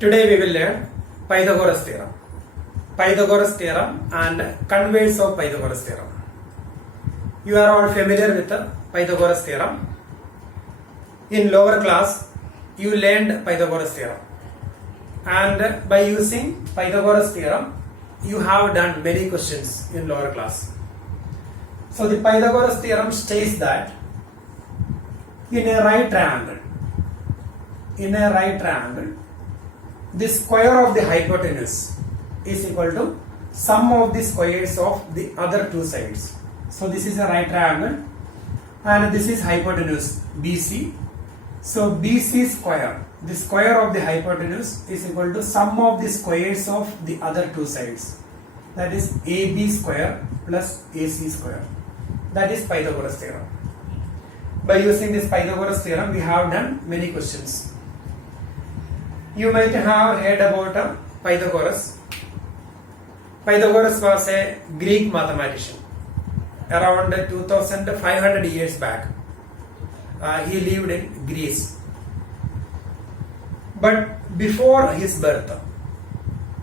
Today we will learn Pythagoras theorem. Pythagoras theorem and converse of Pythagoras theorem. You are all familiar with the Pythagoras theorem. In lower class, you learned Pythagoras theorem. And by using Pythagoras theorem, you have done many questions in lower class. So the Pythagoras theorem states that in a right triangle, the square of the hypotenuse is equal to sum of the squares of the other two sides. So this is a right triangle and this is hypotenuse BC. So BC square, the square of the hypotenuse is equal to sum of the squares of the other two sides. That is AB square plus AC square. That is Pythagoras theorem. By using this Pythagoras theorem, we have done many questions. You might have heard about Pythagoras. Pythagoras was a Greek mathematician. Around 2500 years back, he lived in Greece. But before his birth,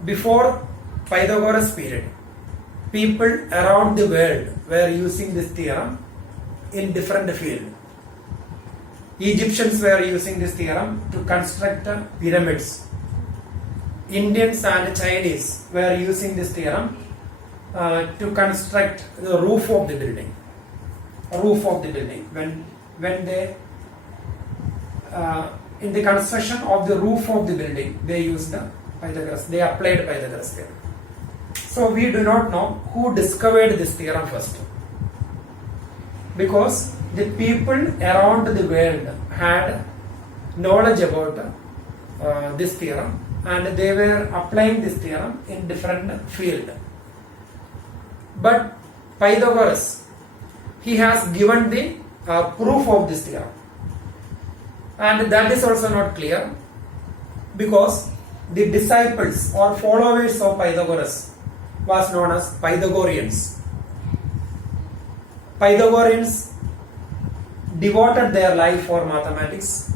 before Pythagoras period, people around the world were using this theorem in different fields. Egyptians were using this theorem to construct pyramids. Indians and Chinese were using this theorem to construct the roof of the building. When they in the construction of the roof of the building, they used Pythagoras. They applied Pythagoras theorem. So we do not know who discovered this theorem first, because the people around the world had knowledge about this theorem and they were applying this theorem in different fields. But Pythagoras, he has given the proof of this theorem, and that is also not clear, because the disciples or followers of Pythagoras was known as Pythagoreans. Pythagoreans devoted their life for mathematics,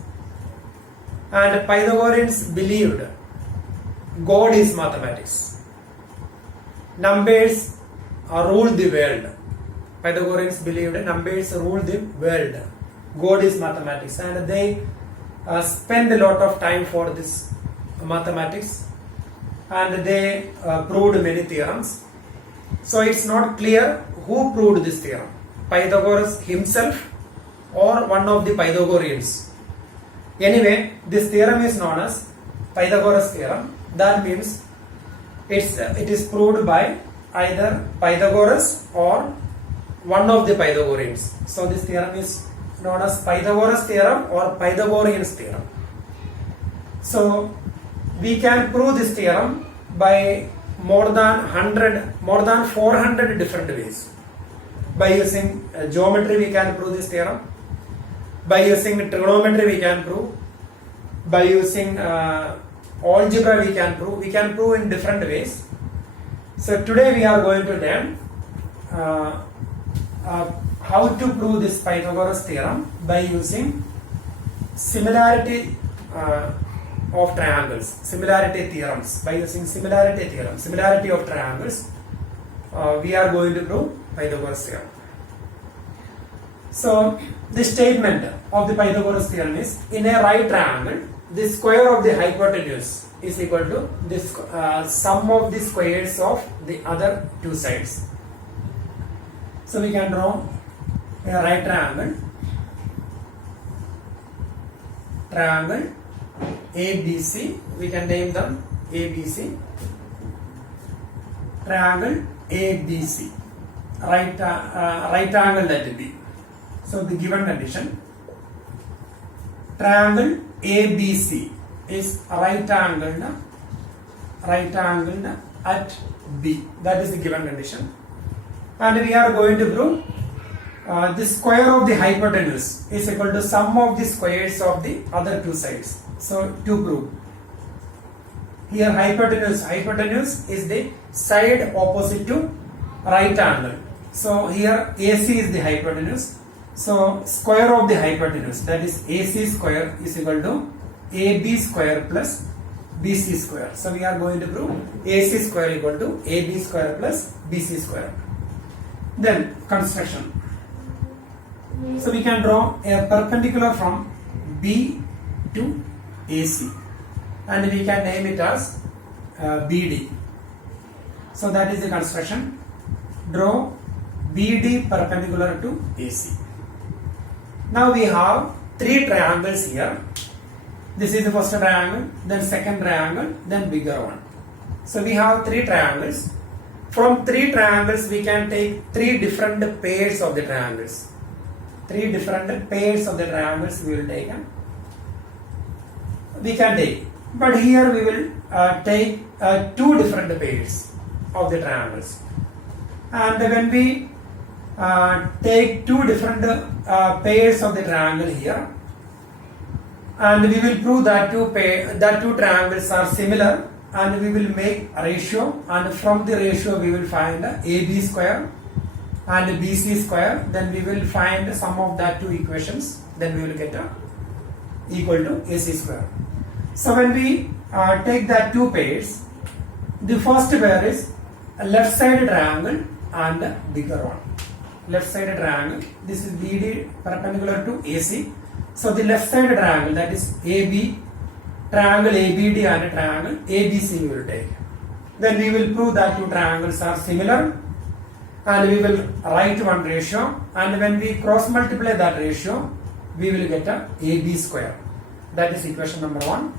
and Pythagoreans believed God is mathematics. Numbers rule the world. Pythagoreans believed numbers rule the world. God is mathematics, and they spend a lot of time for this mathematics, and they proved many theorems. So it's not clear who proved this theorem, Pythagoras himself or one of the Pythagoreans. Anyway, this theorem is known as Pythagoras theorem. That means it is proved by either Pythagoras or one of the Pythagoreans. So this theorem is known as Pythagoras theorem or Pythagoreans theorem. So we can prove this theorem by more than 400 different ways. By using geometry we can prove this theorem. By using trigonometry we can prove. By using algebra we can prove. We can prove in different ways. So today we are going to learn how to prove this Pythagoras theorem by using similarity of triangles, similarity theorems. By using similarity theorem, similarity of triangles, we are going to prove Pythagoras theorem. So the statement of the Pythagoras theorem is, in a right triangle, the square of the hypotenuse is equal to this sum of the squares of the other two sides. So we can draw a right triangle ABC. We can name them ABC. Triangle ABC, right triangle let it be. So the given condition, triangle ABC is right angled at B. That is the given condition. And we are going to prove the square of the hypotenuse is equal to sum of the squares of the other two sides. So to prove, here hypotenuse is the side opposite to right angle. So here AC is the hypotenuse. So square of the hypotenuse, that is AC square, is equal to AB square plus BC square. So we are going to prove AC square equal to AB square plus BC square. Then construction. So we can draw a perpendicular from B to AC and we can name it as BD. So that is the construction. Draw BD perpendicular to AC. Now we have three triangles here. This is the first triangle, then second triangle, then bigger one. So we have three triangles. From three triangles we can take three different pairs of the triangles. Three different pairs of the triangles we will take. We can take. But here we will take two different pairs of the triangles. And when we take two different pairs of the triangle here, and we will prove that two triangles are similar, and we will make a ratio, and from the ratio we will find AB square and BC square. Then we will find sum of that two equations, then we will get equal to AC square. So when we take that two pairs, the first pair is a left side triangle and a bigger one. Left side triangle, this is BD perpendicular to AC. So the left side triangle, that is AB, triangle ABD and a triangle ABC we will take. Then we will prove that two triangles are similar and we will write one ratio, and when we cross multiply that ratio we will get a AB square. That is equation number 1.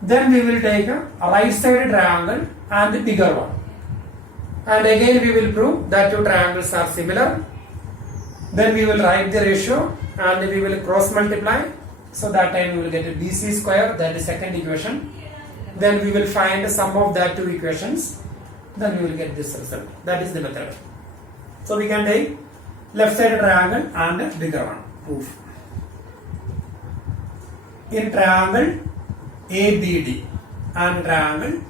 Then we will take a right side triangle and the bigger one, and again we will prove that two triangles are similar. Then we will write the ratio and we will cross multiply, so that time we will get a BC square, that is second equation. Then we will find the sum of that two equations, then we will get this result. That is the method. So we can take left side triangle and a bigger one. Proof. In triangle ABD and triangle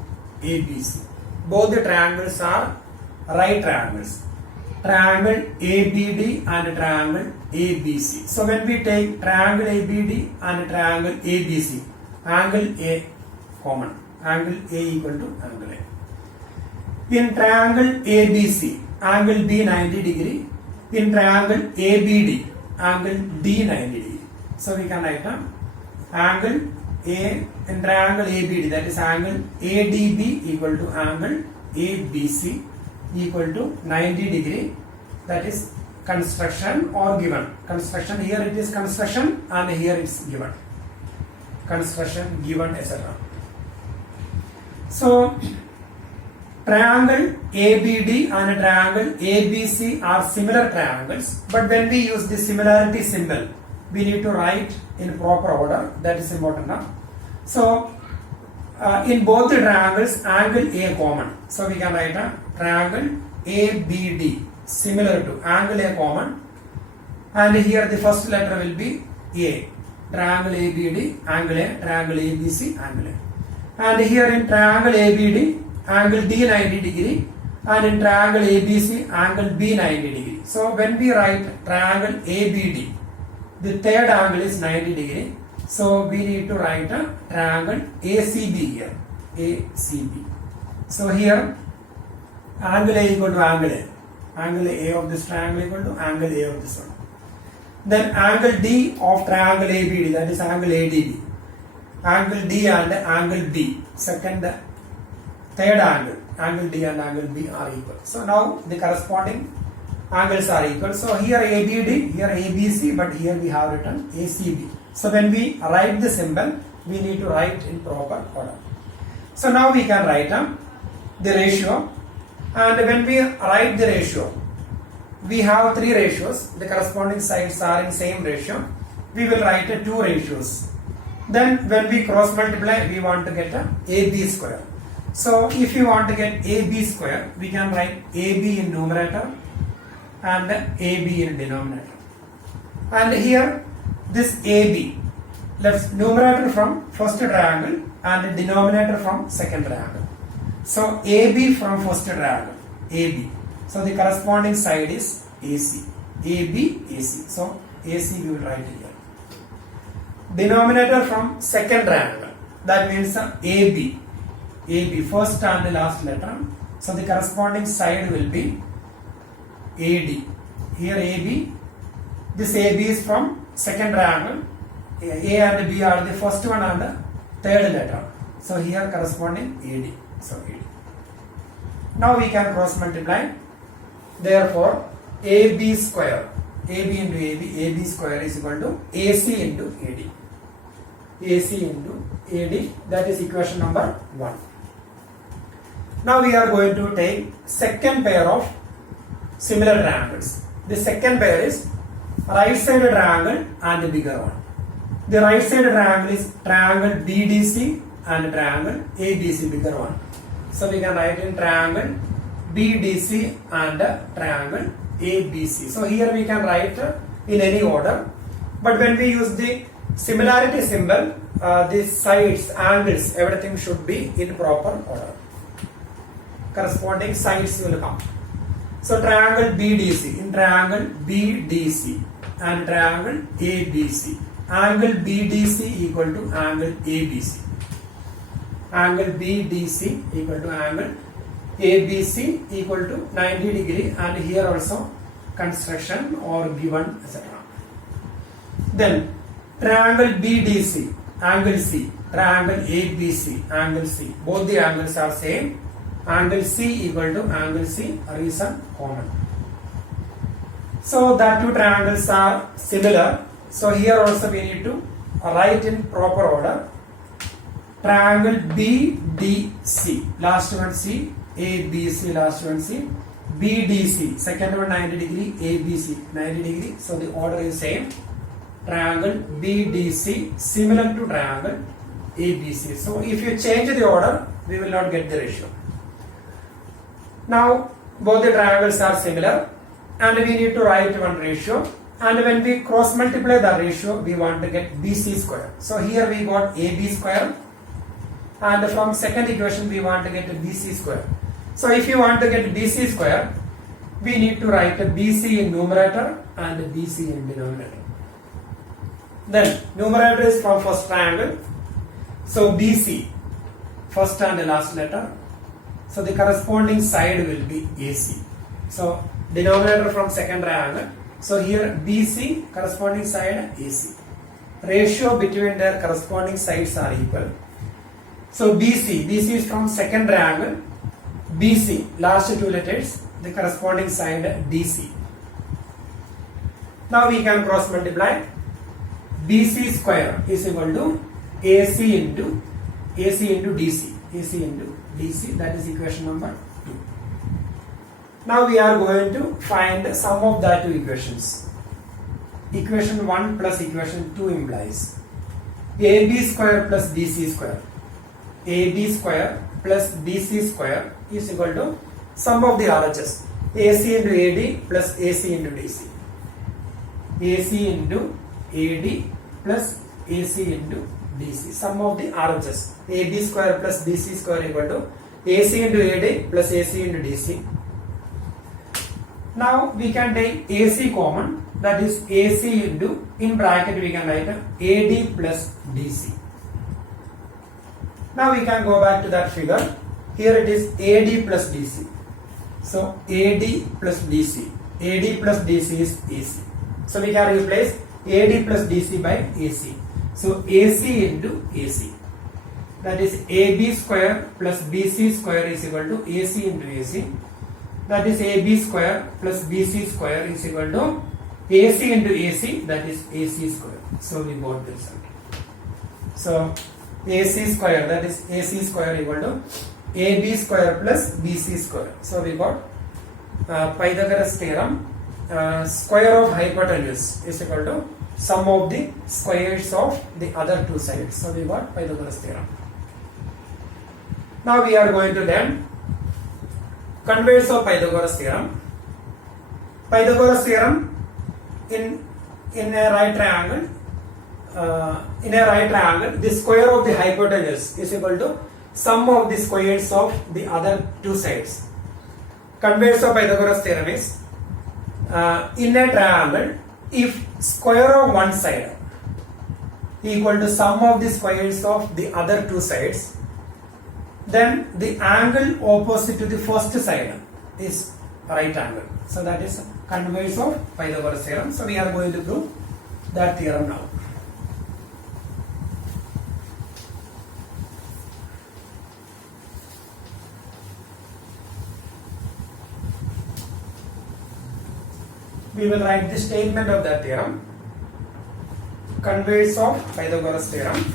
ABC, both the triangles are right triangles. Triangle ABD and triangle ABC. So when we take triangle ABD and triangle ABC, angle A common, angle A equal to angle A. In triangle ABC, angle B 90 degree. In triangle ABD, angle D 90 degree. So we can write angle A in triangle ABD, that is angle ADB equal to angle ABC equal to 90 degree. That is construction or given. Construction, here it is construction and here it's given. Construction, given, etc. So triangle ABD and triangle ABC are similar triangles, but when we use the similarity symbol, we need to write in proper order. That is important now. So in both the triangles, angle A common. So we can write a triangle ABD similar to angle A common, and here the first letter will be A. Triangle ABD, angle A, triangle ABC, angle A. And here in triangle ABD, angle D 90 degree, and in triangle ABC, angle B 90 degree. So when we write triangle ABD, the third angle is 90 degree. So we need to write a triangle ACB here, ACB. So here angle A equal to angle A. Angle A of this triangle equal to angle A of this one. Then angle D of triangle ABD, that is angle ADB. Angle D and angle B, third angle D and angle B are equal. So now the corresponding angles are equal. So here ABD, here ABC, but here we have written ACB. So when we write the symbol, we need to write in proper order. So now we can write the ratio, and when we write the ratio, we have three ratios. The corresponding sides are in same ratio. We will write two ratios. Then when we cross multiply, we want to get AB square. So if you want to get AB square, we can write AB in numerator and AB in denominator. And here this AB, let's numerator from first triangle and denominator from second triangle. So AB from first triangle, AB. So the corresponding side is AC. AB, AC. So AC we will write here. Denominator from second triangle. That means AB. AB, first and the last letter. So the corresponding side will be AD. Here AB, this AB is from second triangle. A and B are the first one and the third letter. So here corresponding AD. So AD. Now we can cross multiply. Therefore, AB square, AB into AB square is equal to AC into AD. AC into AD, that is equation number 1. Now we are going to take second pair of similar triangles. The second pair is right side triangle and the bigger one. The right side triangle is triangle BDC and triangle ABC, bigger one. So we can write in triangle BDC and triangle ABC. So here we can write in any order, but when we use the similarity symbol, the sides, angles, everything should be in proper order. Corresponding sides will come. So triangle BDC, in triangle BDC and triangle ABC. Angle BDC equal to angle ABC. Angle BDC equal to angle ABC equal to 90 degree, and here also construction or given, etc. Then triangle BDC, angle C, triangle ABC, angle C. Both the angles are same. Angle C equal to angle C, reason common. So that two triangles are similar. So here also we need to write in proper order. Triangle BDC, last one C, ABC, last one C, BDC, second one 90 degree, ABC 90 degree. So the order is same. Triangle BDC similar to triangle ABC. So if you change the order, we will not get the ratio. Now both the triangles are similar and we need to write one ratio, and when we cross multiply the ratio, we want to get BC square. So here we got AB square, and from second equation we want to get BC square. So if you want to get BC square, we need to write BC in numerator and BC in denominator. Then numerator is from first triangle. So BC, first and the last letter. So the corresponding side will be AC. So denominator from second triangle. So here BC, corresponding side AC. Ratio between their corresponding sides are equal. So BC is from second triangle. BC, last two letters, the corresponding side DC. Now we can cross multiply. BC square is equal to AC into DC. AC into DC, that is equation number 2. Now we are going to find sum of the two equations. Equation 1 plus equation 2 implies AB square plus BC square. AB square plus BC square is equal to sum of the RHS. AC into AD plus AC into DC. AC into AD plus AC into DC. Sum of the RHS. AB square plus BC square equal to AC into AD plus AC into DC. Now we can take AC common, that is AC into, in bracket we can write AD plus DC. Now we can go back to that figure. Here it is AD plus DC. So AD plus DC. AD plus DC is AC. So we can replace AD plus DC by AC. So AC into AC. That is AB square plus BC square is equal to AC into AC. That is AB square plus BC square is equal to AC into AC, that is AC square. So we got the result. So AC square, that is AC square equal to AB square plus BC square. So we got Pythagoras theorem, square of hypotenuse is equal to sum of the squares of the other two sides. So we got Pythagoras theorem. Now we are going to learn converse of Pythagoras theorem. Pythagoras theorem in a right triangle. The square of the hypotenuse is equal to sum of the squares of the other two sides. Converse of Pythagoras theorem is in a triangle, if square of one side equal to sum of the squares of the other two sides, then the angle opposite to the first side is right angle. So that is converse of Pythagoras theorem. So we are going to prove that theorem now. We will write the statement of that theorem. Converse of Pythagoras theorem.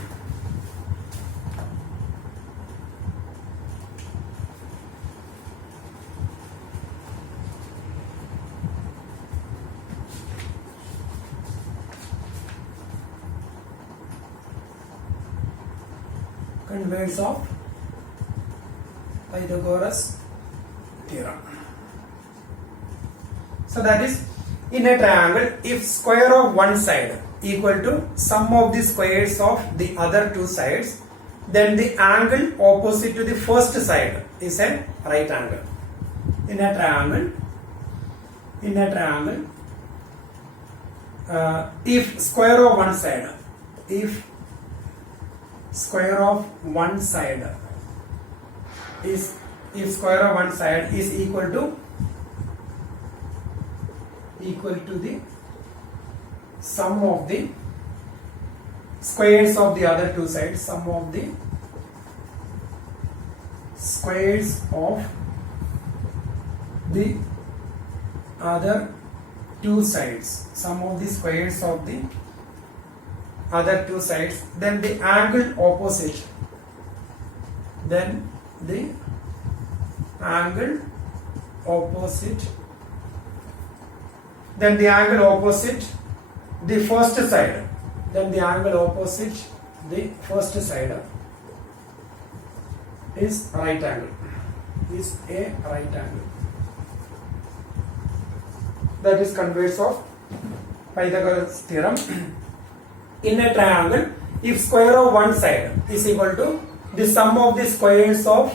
Converse of Pythagoras theorem. So that is, in a triangle, if square of one side equal to sum of the squares of the other two sides, then the angle opposite to the first side is a right angle. In a triangle, if square of one side, if square of one side is equal to the sum of the squares of the other two sides, sum of the squares of the other two sides, sum of the squares of the other two sides, then the angle opposite, the angle opposite the first side, is right angle, is a right angle. That is converse of Pythagoras theorem. In a triangle, if square of one side is equal to the sum of the squares of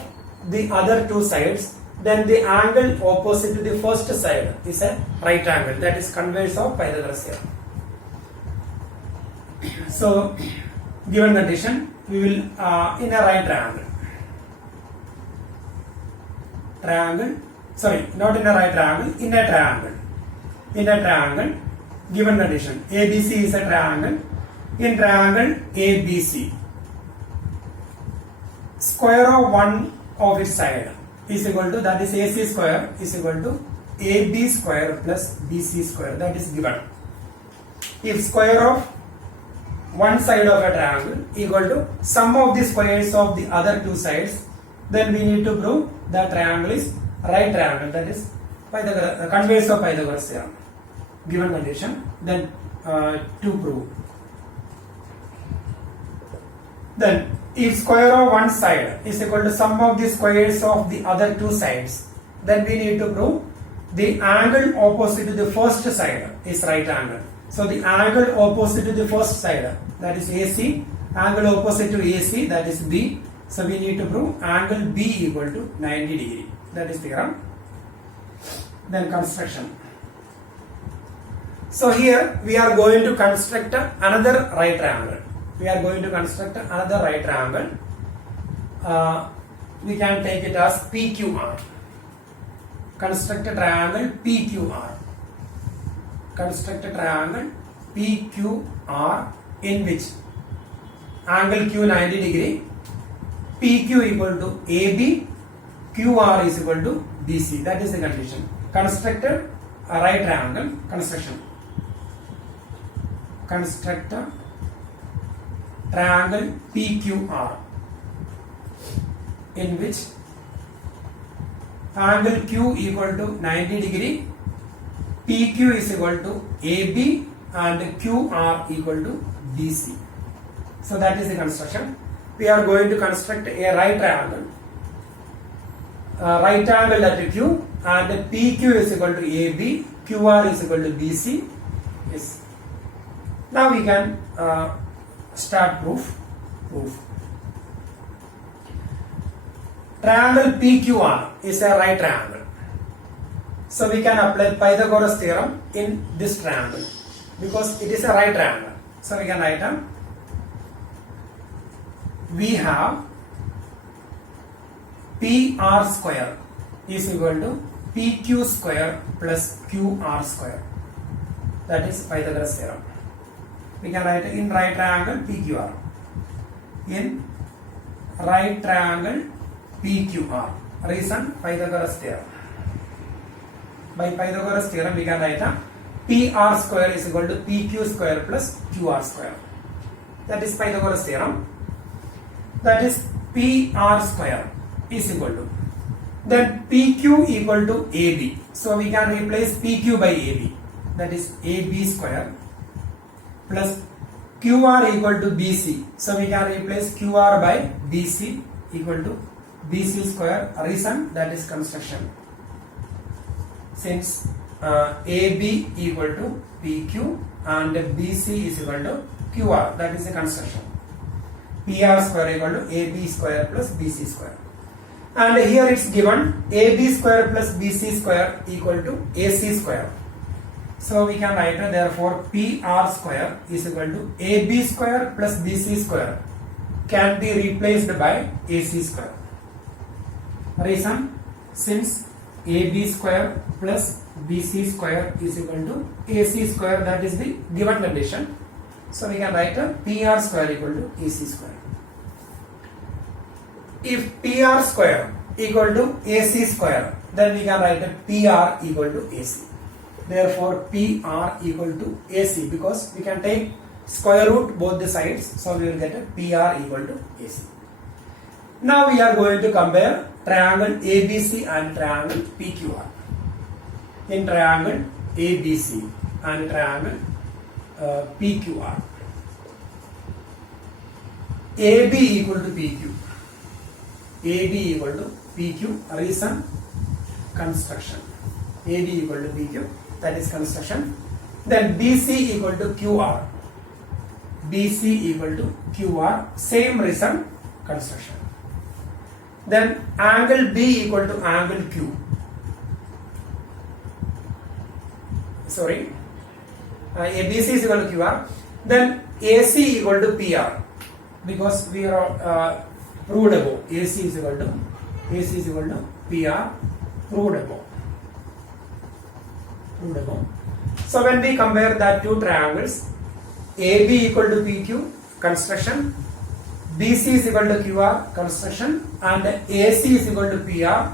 the other two sides, then the angle opposite to the first side is a right angle. That is converse of Pythagoras theorem. So, given condition, we will in a right triangle, in a triangle, given condition, ABC is a triangle. In triangle ABC, square of one of its side is equal to, that is AC square is equal to AB square plus BC square. That is given. If square of one side of a triangle equal to sum of the squares of the other two sides, then we need to prove that triangle is right triangle. That is converse of Pythagoras theorem. Given condition, then to prove. Then, if square of one side is equal to sum of the squares of the other two sides, then we need to prove the angle opposite to the first side is right angle. So, the angle opposite to the first side, that is AC, angle opposite to AC, that is B. So, we need to prove angle B equal to 90 degree. That is theorem. Then construction. So, here we are going to construct another right triangle. We can take it as PQR. Construct a triangle PQR. In which angle Q 90 degree, PQ equal to AB, QR is equal to BC. That is the condition. Construct a right triangle. Construct a triangle PQR in which angle Q equal to 90 degree, PQ is equal to AB and QR equal to BC. So that is the construction. We are going to construct a right triangle. Right angle at Q and PQ is equal to AB, QR is equal to BC. Yes. Now we can start proof. Triangle PQR is a right triangle. So we can apply Pythagoras theorem in this triangle because it is a right triangle. So we can write down, we have PR square is equal to PQ square plus QR square. That is Pythagoras theorem. We can write in right triangle PQR. In right triangle PQR. Reason Pythagoras theorem. By Pythagoras theorem we can write a PR square is equal to PQ square plus QR square. That is Pythagoras theorem. That is PR square is equal to. Then PQ equal to AB. So we can replace PQ by AB. That is AB square plus QR equal to BC. So we can replace QR by BC equal to BC square. Reason, that is construction. Since AB equal to PQ and BC is equal to QR, that is the construction. PR square equal to AB square plus BC square. And here it's given AB square plus BC square equal to AC square. So we can write therefore PR square is equal to AB square plus BC square can be replaced by AC square. Reason, since AB square plus BC square is equal to AC square, that is the given condition. So we can write a PR square equal to AC square. If PR square equal to AC square, then we can write a PR equal to AC. Therefore PR equal to AC, because we can take square root both the sides, so we will get a PR equal to AC. Now we are going to compare triangle ABC and triangle PQR. In triangle ABC and triangle PQR, AB equal to PQ. AB equal to PQ. Reason, construction. AB equal to PQ, that is construction. Then BC equal to QR. BC equal to QR, same reason, construction. Then angle B equal to angle Q. Sorry, ABC is equal to QR. Then AC equal to PR, because we are proved above. AC is equal to PR, proved above. So when we compare that two triangles, AB equal to PQ, construction, BC is equal to QR, construction, and AC is equal to PR,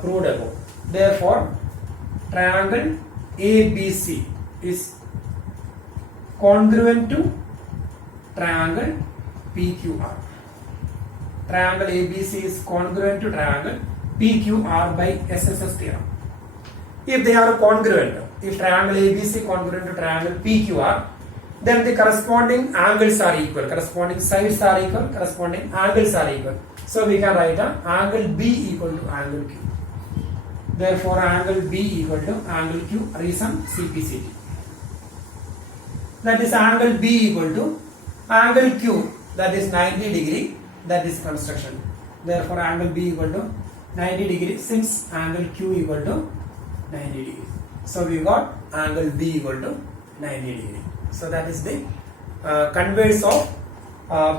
proved above. Therefore, triangle ABC is congruent to triangle PQR. Triangle ABC is congruent to triangle PQR by SSS theorem. If they are congruent, if triangle ABC congruent to triangle PQR, then the corresponding angles are equal, corresponding sides are equal, corresponding angles are equal. So we can write angle B equal to angle Q. Therefore angle B equal to angle Q. Reason, CPCT. That is angle B equal to angle Q, that is 90 degree, that is construction. Therefore angle B equal to 90 degree, since angle Q equal to 90 degree. So we got angle B equal to 90 degree. So that is the converse of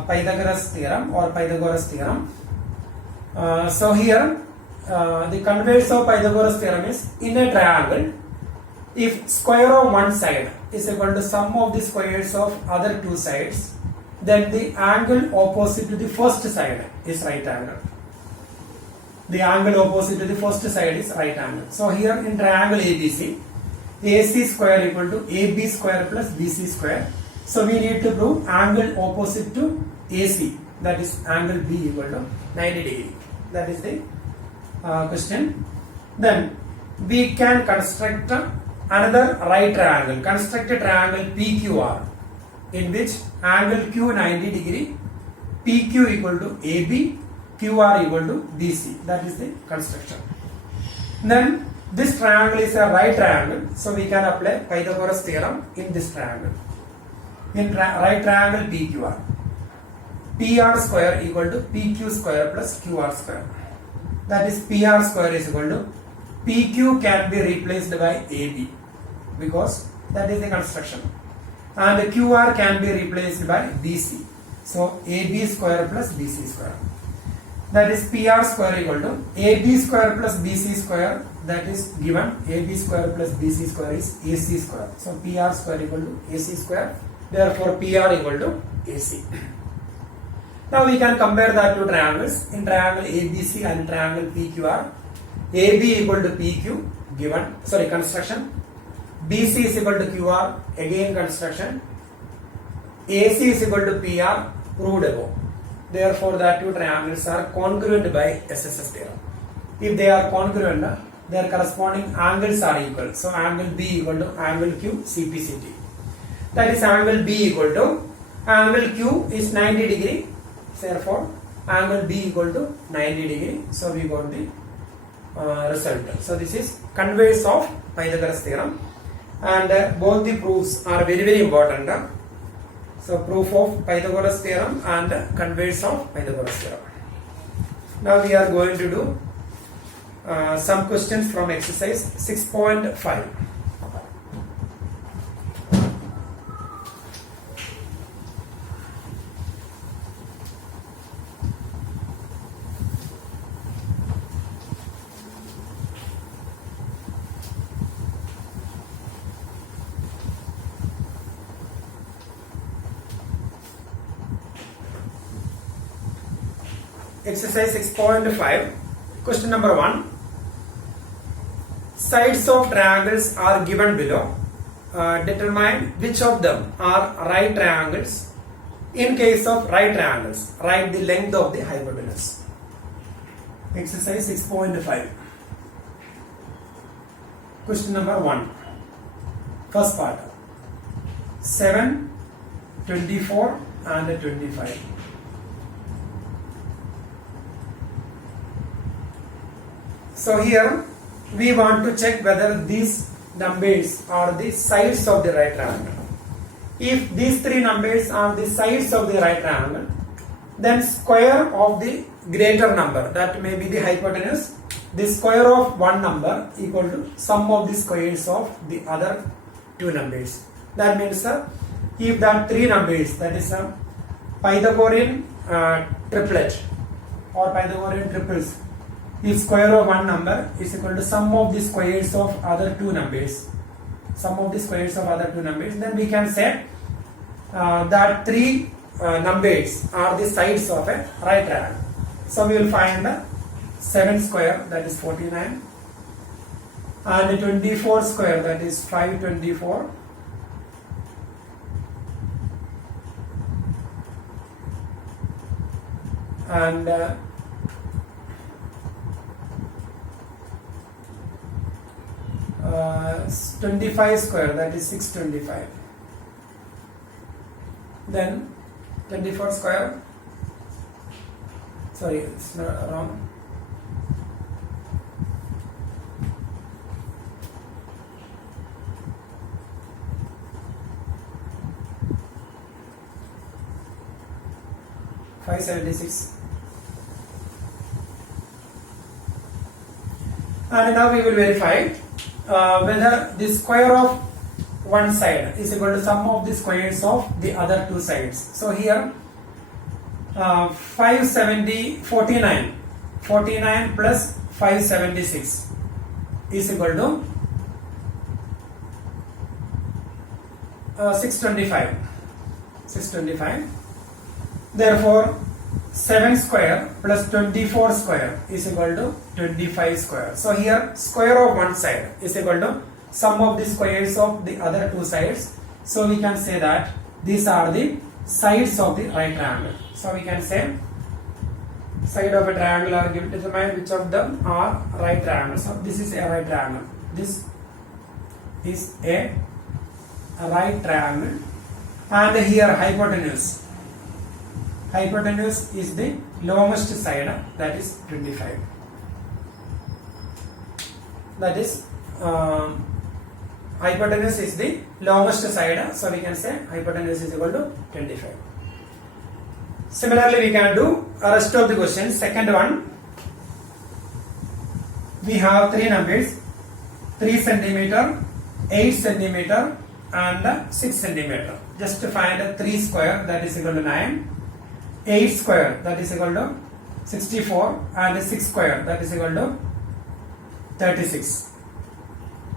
Pythagoras theorem or Pythagoras theorem. So here the converse of Pythagoras theorem is, in a triangle, if square of one side is equal to sum of the squares of other two sides, then the angle opposite to the first side is right angle. The angle opposite to the first side is right angle. So here in triangle ABC, AC square equal to AB square plus BC square. So we need to prove angle opposite to AC, that is angle B equal to 90 degree. That is the question. Then we can construct another right triangle. Construct a triangle PQR in which angle Q 90 degree, PQ equal to AB, QR equal to BC. That is the construction. Then this triangle is a right triangle, so we can apply Pythagoras theorem in this triangle. In right triangle PQR, PR square equal to PQ square plus QR square. That is PR square is equal to PQ can be replaced by AB, because that is the construction, and QR can be replaced by BC. So AB square plus BC square. that is PR square equal to AB square plus BC square, that is given. AB square plus BC square is AC square. So PR square equal to AC square. Therefore PR equal to AC. Now we can compare the two triangles. In triangle ABC and triangle PQR, AB equal to PQ given, construction. BC is equal to QR, again construction. AC is equal to PR, proved above. Therefore, the two triangles are congruent by SSS theorem. If they are congruent, their corresponding angles are equal. So, angle B equal to angle Q CPCT. That is, angle B equal to angle Q is 90 degree. Therefore, angle B equal to 90 degree. So, we got the result. So, this is converse of Pythagoras theorem, and both the proofs are very, very important. So, proof of Pythagoras theorem and converse of Pythagoras theorem. Now we are going to do some questions from exercise 6.5. Exercise 6.5, question number 1. Sides of triangles are given below. Determine which of them are right triangles. In case of right triangles, write the length of the hypotenuse. Exercise 6.5. Question number 1. First part. 7, 24 and 25. So here we want to check whether these numbers are the sides of the right triangle. If these three numbers are the sides of the right triangle, then square of the greater number, that may be the hypotenuse, the square of one number equal to sum of the squares of the other two numbers. That means if that three numbers, that is a Pythagorean triplet or Pythagorean triples, if square of one number is equal to sum of the squares of other two numbers, then we can say that three numbers are the sides of a right triangle. So we will find 7 square, that is 49, and 24 square, that is 524, and 25 square, that is 625. Then 24 square, sorry, it's not wrong. $576. And now we will verify whether the square of one side is equal to sum of the squares of the other two sides. So here 49 plus 576 is equal to 625. Therefore 7 square plus 24 square is equal to 25 square. So here square of one side is equal to sum of the squares of the other two sides. So we can say that these are the sides of the right triangle. So we can say side of a triangle are given, determine which of them are right triangles. So this is a right triangle. This is a right triangle, and here hypotenuse. Hypotenuse is the longest side, that is 25. That is hypotenuse is the longest side, so we can say hypotenuse is equal to 25. Similarly, we can do the rest of the questions. Second one, we have three numbers: 3 centimeter, 8 centimeter, and 6 centimeter. Just to find 3 square, that is equal to 9. 8 square, that is equal to 64 and 6 square, that is equal to 36.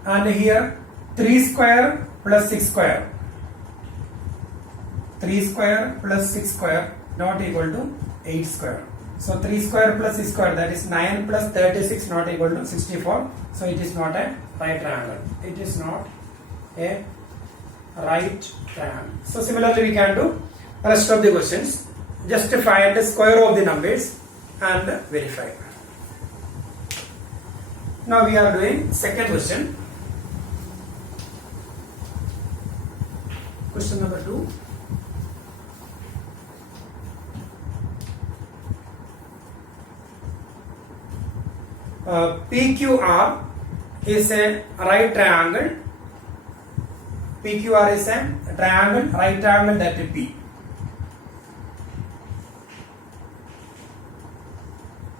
And here 3 square plus 6 square. 3 square plus 6 square not equal to 8 square. So 3 square plus 6 square, that is 9 plus 36 not equal to 64. So it is not a right triangle. It is not a right triangle. So similarly we can do rest of the questions. Just find the square of the numbers and verify. Now we are doing second question. Question number 2. PQR is a right triangle. PQR is a triangle, right triangle that is P.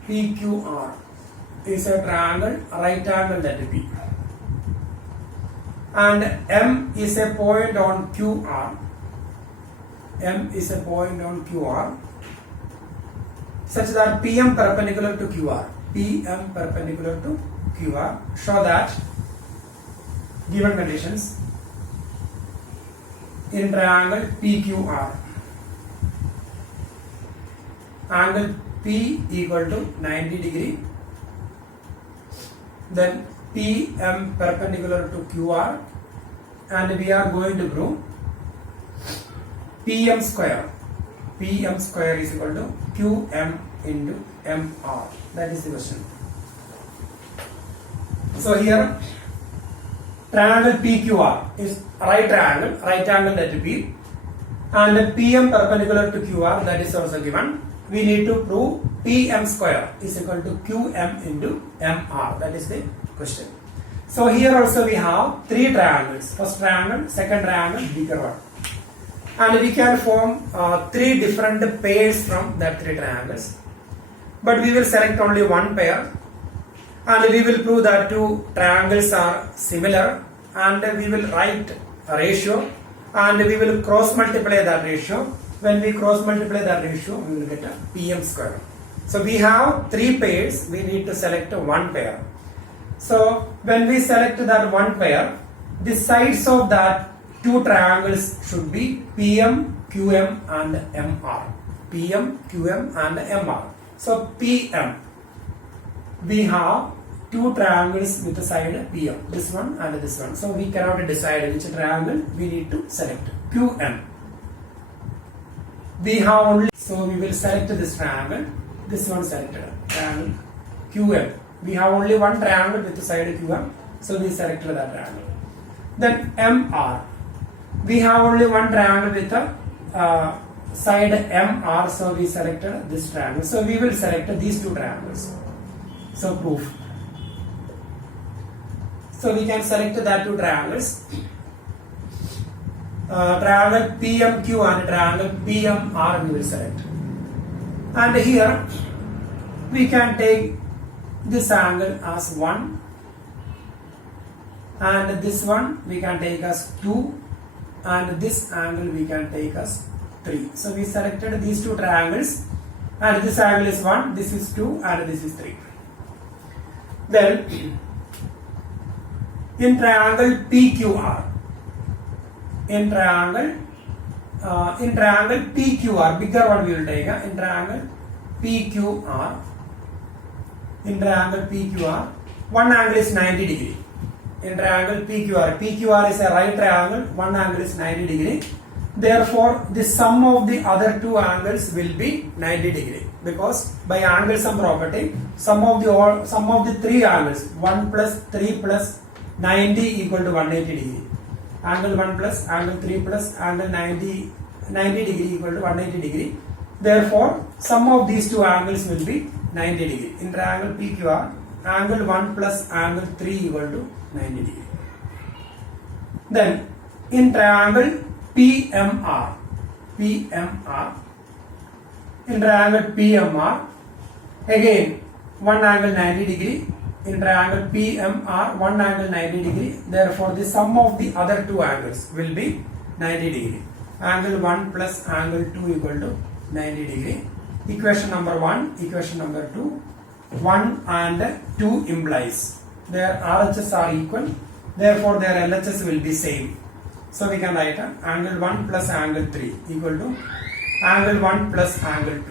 PQR is a triangle, right triangle that is P. And M is a point on QR. M is a point on QR such that PM perpendicular to QR. PM perpendicular to QR. Show that given conditions in triangle PQR, angle P equal to 90 degree, then PM perpendicular to QR, and we are going to prove PM square. PM square is equal to QM into MR. That is the question. So here triangle PQR is right triangle that is P, and PM perpendicular to QR, that is also given. We need to prove PM square is equal to QM into MR. That is the question. So here also we have three triangles. First triangle, second triangle, bigger one. And we can form three different pairs from that three triangles. But we will select only one pair, and we will prove that two triangles are similar, and we will write a ratio, and we will cross multiply that ratio. When we cross multiply that ratio, we will get a PM square. So we have three pairs, we need to select one pair. So when we select that one pair, the sides of that two triangles should be PM, QM and MR. PM, QM and MR. So PM, we have two triangles with the side PM, this one and this one. So we cannot decide which triangle we need to select. QM, we have only, so we will select this triangle, this one selected, triangle QM. We have only one triangle with the side QM, so we selected that triangle. Then MR, we have only one triangle with the side MR, so we selected this triangle. So we will select these two triangles. So proof. So we can select that two triangles. Triangle PMQ and triangle PMR we will select. And here we can take this angle as 1, and this one we can take as 2, and this angle we can take as 3. So we selected these two triangles, and this angle is 1, this is 2 and this is 3. Then in triangle PQR, in triangle PQR, bigger one we will take, in triangle PQR, in triangle PQR, one angle is 90 degree. In triangle PQR, PQR is a right triangle, one angle is 90 degree. Therefore, the sum of the other two angles will be 90 degree, because by angle sum property, sum of the three angles, 1 plus 3 plus 90 equal to 180 degree. Angle 1 plus angle 3 plus angle 90 degree equal to 180 degree. Therefore, sum of these two angles will be 90 degree. In triangle PQR, angle 1 plus angle 3 equal to 90 degree. Then in triangle PMR, in triangle PMR, again one angle 90 degree. In triangle PMR, one angle 90 degree. Therefore, the sum of the other two angles will be 90 degree. Angle 1 plus angle 2 equal to 90 degree. equation number 1, equation number 2, 1 and 2 implies their RHS are equal, therefore their LHS will be same. So we can write angle 1 plus angle 3 equal to angle 1 plus angle 2.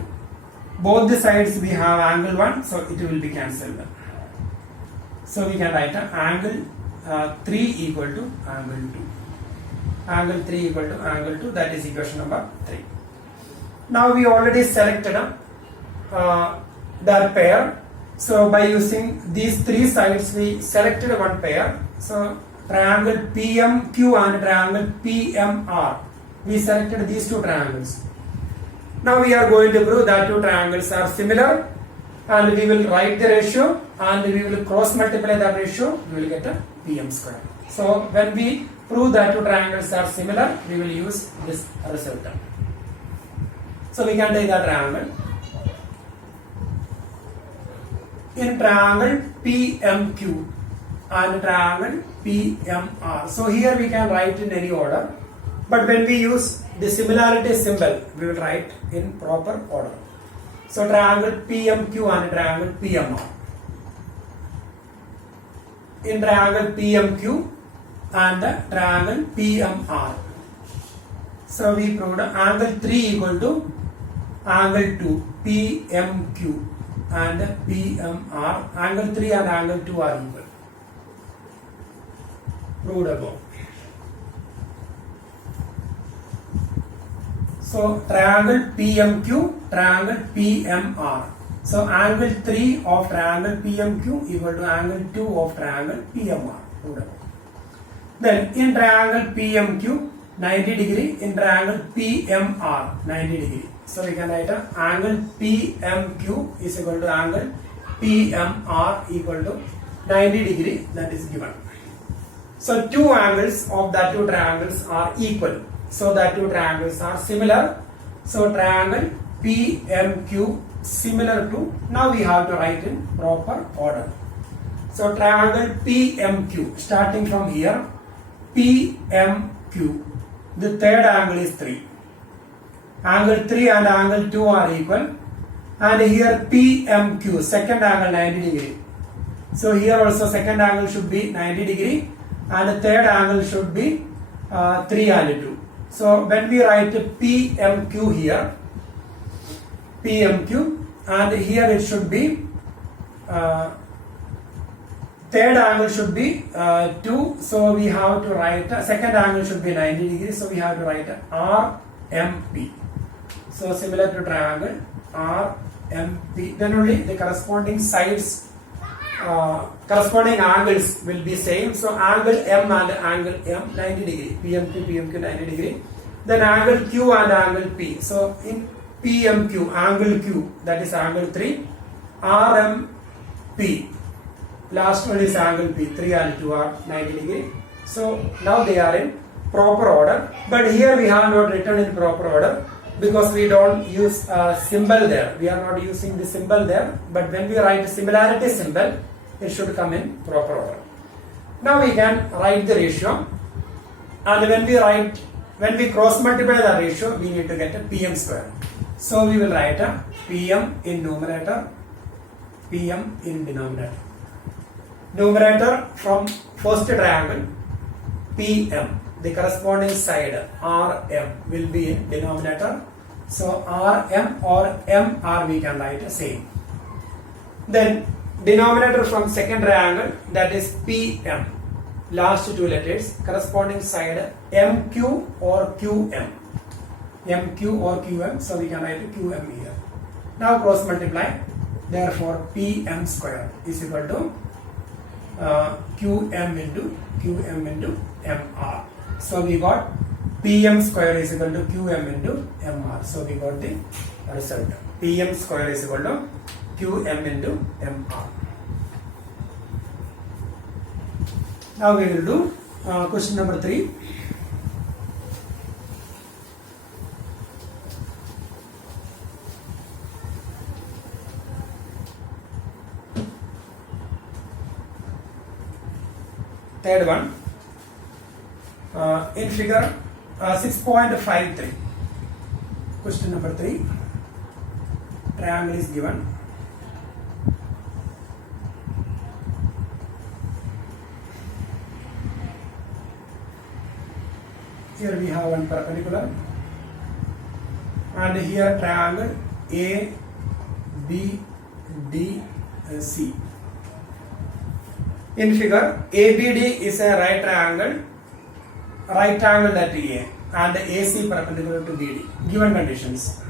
Both the sides we have angle 1, so it will be cancelled. So we can write angle 3 equal to angle 2. Angle 3 equal to angle 2, that is equation number 3. Now we already selected their pair. So by using these three sides we selected one pair. So triangle PMQ and triangle PMR. We selected these two triangles. Now we are going to prove that two triangles are similar, and we will write the ratio and we will cross multiply that ratio, we will get a PM square. So when we prove that two triangles are similar, we will use this result. So we can take that triangle. In triangle PMQ and triangle PMR. So here we can write in any order, but when we use the similarity symbol, we will write in proper order. So triangle PMQ and triangle PMR. In triangle PMQ and triangle PMR. So we proved angle 3 equal to angle 2 PMQ and PMR. Angle 3 and angle 2 are equal. Proved above. So triangle PMQ, triangle PMR. So angle 3 of triangle PMQ equal to angle 2 of triangle PMR. Proved above. Then in triangle PMQ 90 degree, in triangle PMR 90 degree. So we can write angle PMQ is equal to angle PMR equal to 90 degree, that is given. So two angles of that two triangles are equal. So that two triangles are similar. So triangle PMQ similar to, now we have to write in proper order. So triangle PMQ, starting from here, PMQ, the third angle is 3. Angle 3 and angle 2 are equal. And here PMQ, second angle 90 degree. So here also second angle should be 90 degree and the third angle should be 3 and 2. So when we write PMQ here, PMQ, and here it should be third angle should be 2, so we have to write second angle should be 90 degrees, so we have to write RMP. So similar to triangle RMP, then only the corresponding sides, corresponding angles will be same. So angle M and angle M 90 degree, PMQ 90 degree. Then angle Q and angle P. So in PMQ, angle Q, that is angle 3, RMP, last one is angle P, 3 and 2 are 90 degree. So now they are in proper order, but here we have not written in proper order because we don't use a symbol there. We are not using the symbol there, but when we write similarity symbol, it should come in proper order. Now we can write the ratio, and when we cross multiply the ratio, we need to get a PM square. So we will write a PM in numerator, PM in denominator. Numerator from first triangle PM, the corresponding side RM will be in denominator. So RM or MR we can write the same. Then denominator from second triangle, that is PM, last two letters, corresponding side MQ or QM. MQ or QM, so we can write QM here. Now cross multiply, therefore PM square is equal to QM into MR. So we got PM square is equal to QM into MR. So we got the result. PM square is equal to QM into MR. Now we will do question number 3. Third one, in figure 6.53, question number 3. triangle is given. Here we have one perpendicular, and here triangle A, B, D, C. In figure, ABD is a right triangle at A, and AC perpendicular to BD. Given conditions: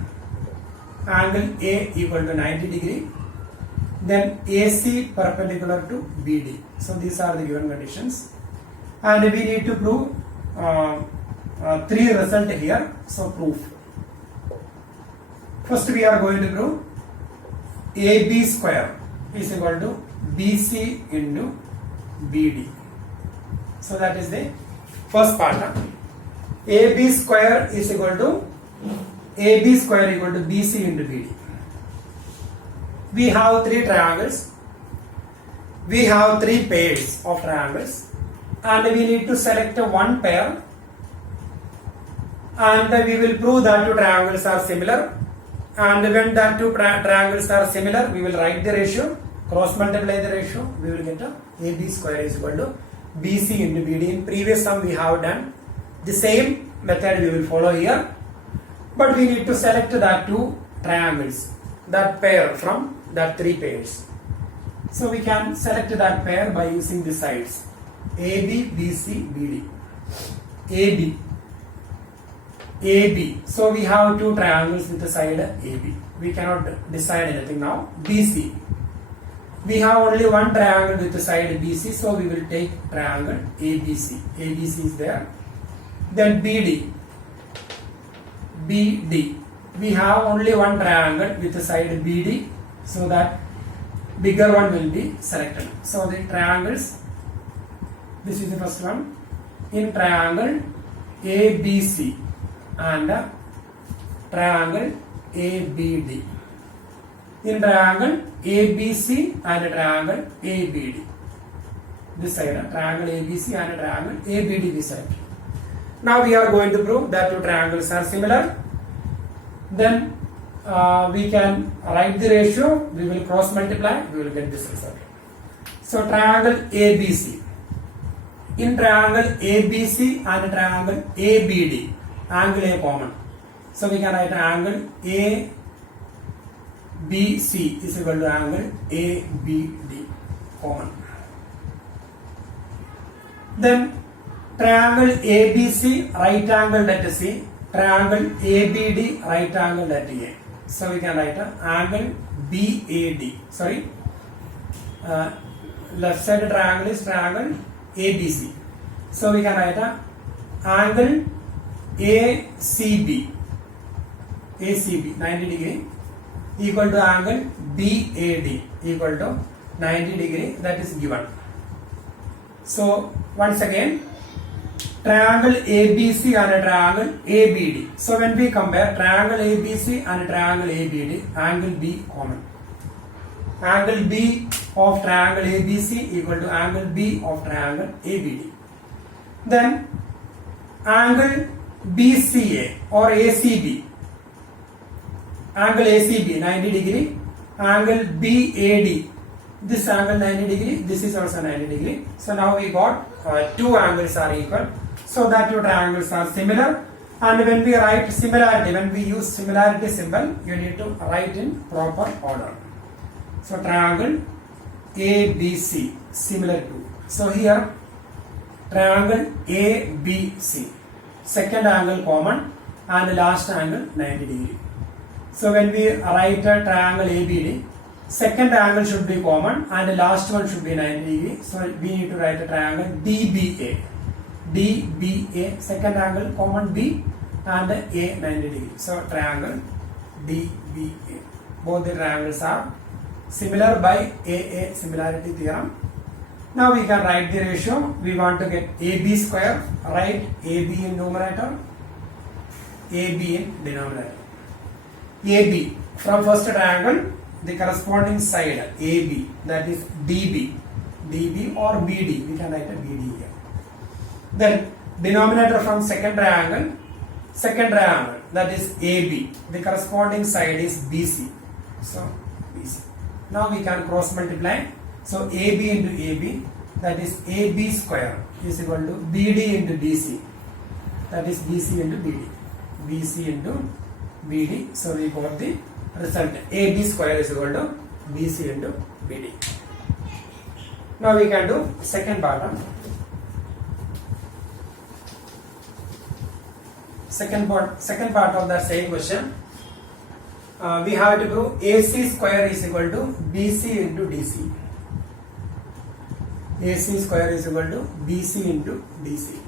angle A equal to 90 degree, then AC perpendicular to BD. So these are the given conditions, and we need to prove three results here. So proof. First we are going to prove AB square is equal to BC into BD. So that is the first part. AB square is equal to BC into BD. We have three triangles. We have three pairs of triangles, and we need to select one pair, and we will prove that two triangles are similar. And when that two triangles are similar, we will write the ratio, cross multiply the ratio, we will get a AB square is equal to BC into BD. In previous sum we have done the same method, we will follow here, but we need to select that two triangles, that pair from that three pairs. So we can select that pair by using the sides AB, BC, BD. AB. So we have two triangles with the side AB. We cannot decide anything now. BC. We have only one triangle with the side BC, so we will take triangle ABC. ABC is there. Then BD. We have only one triangle with the side BD, so that bigger one will be selected. So the triangles, this is the first one. In triangle ABC and triangle ABD. In triangle ABC and triangle ABD. This side, triangle ABC and triangle ABD we select. Now we are going to prove that two triangles are similar. Then we can write the ratio, we will cross multiply, we will get this result. So triangle ABC. In triangle ABC and triangle ABD, angle A common. So we can write angle ABC is equal to angle ABD common. Then triangle ABC right angle at C, triangle ABD right angle at A. So we can write angle BAD. Sorry, left side triangle is triangle ABC. So we can write angle ACB 90 degree equal to angle BAD equal to 90 degree, that is given. So once again, triangle ABC and triangle ABD. So when we compare triangle ABC and triangle ABD, angle B common. Angle B of triangle ABC equal to angle B of triangle ABD. Then angle BCA or ACB, angle ACB 90 degree, angle BAD, this angle 90 degree, this is also 90 degree. So now we got two angles are equal, so that two triangles are similar. And when we write similarity, when we use similarity symbol, you need to write in proper order. So triangle ABC similar to. So here triangle ABC, second angle common and last angle 90 degree. So when we write a triangle ABD, second angle should be common and the last one should be 90 degree. So we need to write a triangle DBA. DBA, second angle common B and A 90 degree. So triangle DBA. Both the triangles are similar by AA similarity theorem. Now we can write the ratio. We want to get AB square. Write AB in numerator, AB in denominator. AB from first triangle, the corresponding side AB, that is DB or BD. We can write a BD here. Then denominator from second triangle, that is AB. The corresponding side is BC. So BC. Now we can cross multiply. So AB into AB, that is AB square is equal to BD into BC, that is BC into BD. BC into BD. So we got the result. AB square is equal to BC into BD. Now we can do second part. Second part of the same question. We have to prove AC square is equal to BC into DC. AC square is equal to BC into DC.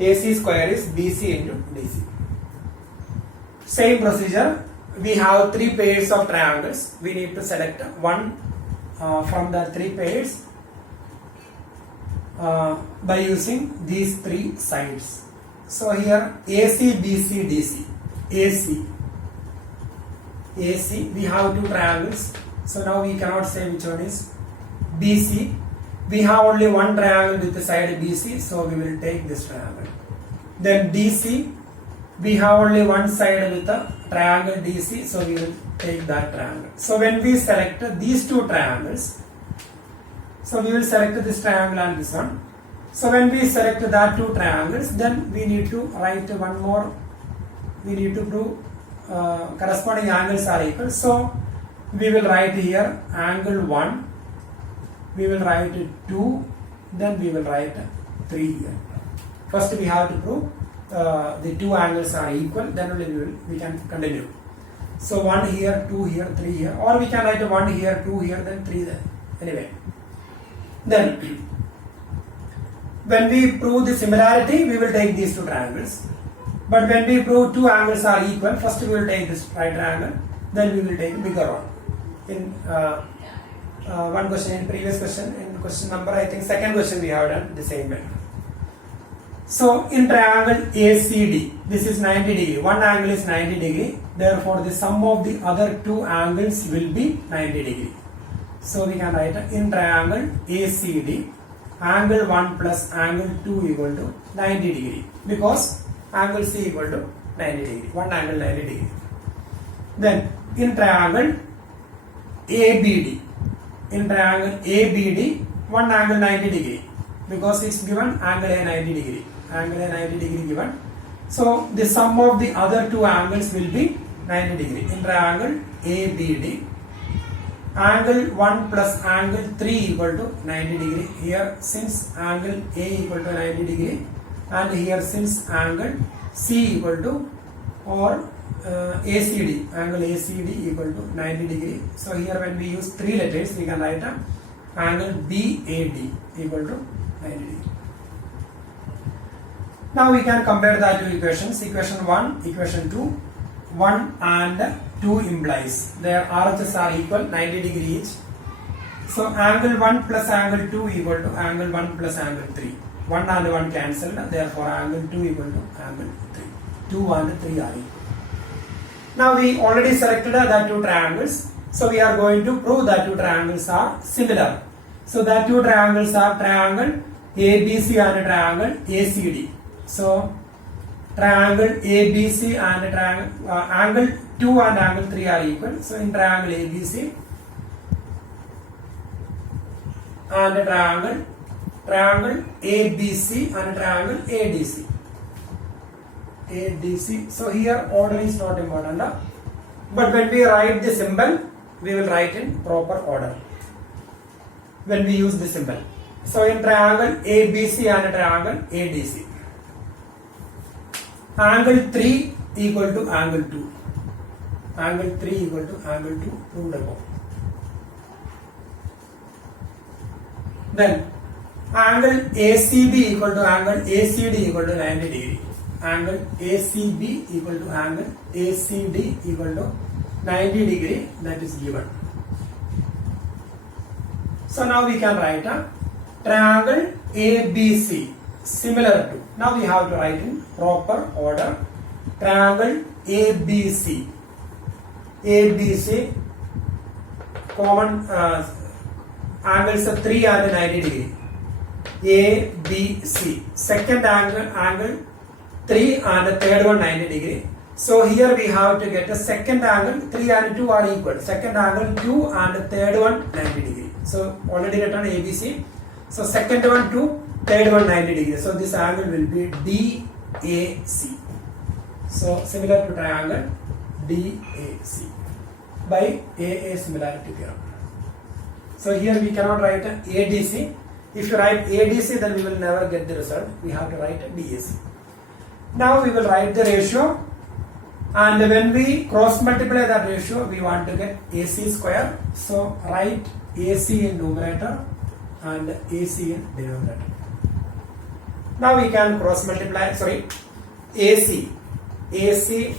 AC square is BC into DC. Same procedure. We have three pairs of triangles. We need to select one from the three pairs by using these three sides. So here AC, BC, DC. AC, we have two triangles. So now we cannot say which one is BC. We have only one triangle with the side BC, so we will take this triangle. Then DC, we have only one side with the triangle DC, so we will take that triangle. So when we select these two triangles, so we will select this triangle and this one. So when we select that two triangles, then we need to write one more. We need to prove corresponding angles are equal. So we will write here angle 1. We will write 2. Then we will write 3 here. First we have to prove the two angles are equal. Then only we can continue. So 1 here, 2 here, 3 here, or we can write 1 here, 2 here, then 3 there. Anyway, then when we prove the similarity, we will take these two triangles. But when we prove two angles are equal, first we will take this right triangle, then we will take a bigger one. In one question, in previous question, in question number, I think second question we have done the same way. So in triangle ACD, this is 90 degree. One angle is 90 degree. Therefore, the sum of the other two angles will be 90 degree. So we can write in triangle ACD, angle 1 plus angle 2 equal to 90 degree, because angle C equal to 90 degree. One angle 90 degree. Then in triangle ABD, in triangle ABD, one angle 90 degree, because it's given angle A 90 degree. Angle A 90 degree given. So the sum of the other two angles will be 90 degree. In triangle ABD, angle 1 plus angle 3 equal to 90 degree. Here since angle A equal to 90 degree, and here since angle C equal to or ACD, angle ACD equal to 90 degree. So here when we use three letters, we can write angle BAD equal to 90 degree. Now we can compare the two equations. Equation 1, equation 2. 1 and 2 implies their RHS are equal 90 degree each. So angle 1 plus angle 2 equal to angle 1 plus angle 3. 1 and 1 cancelled, therefore angle 2 equal to angle 3. 2 and 3 are equal. Now we already selected the two triangles. So we are going to prove that two triangles are similar. So the two triangles are triangle ABC and triangle ACD. So triangle ABC and triangle angle 2 and angle 3 are equal. So in triangle ABC and triangle ABC and triangle ADC. ADC. So here order is not important, but when we write the symbol, we will write in proper order when we use the symbol. So in triangle ABC and triangle ADC, angle 3 equal to angle 2. Angle 3 equal to angle 2 proved above. Then angle ACB equal to angle ACD equal to 90 degree. Angle ACB equal to angle ACD equal to 90 degree, that is given. So now we can write a triangle ABC similar to. Now we have to write in proper order. Triangle ABC. ABC common angles of 3 and 90 degree. ABC. Second angle 3 and the third one 90 degree. So here we have to get a second angle. 3 and 2 are equal. Second angle 2 and third one 90 degree. So already written ABC. So second one 2, third one 90 degree. So this angle will be DAC. So similar to triangle DAC by AA similarity theorem. So here we cannot write ADC. If you write ADC, then we will never get the result. We have to write DAC. Now we will write the ratio. And when we cross multiply that ratio, we want to get AC square. So write AC in numerator and AC in denominator. Now we can cross multiply, AC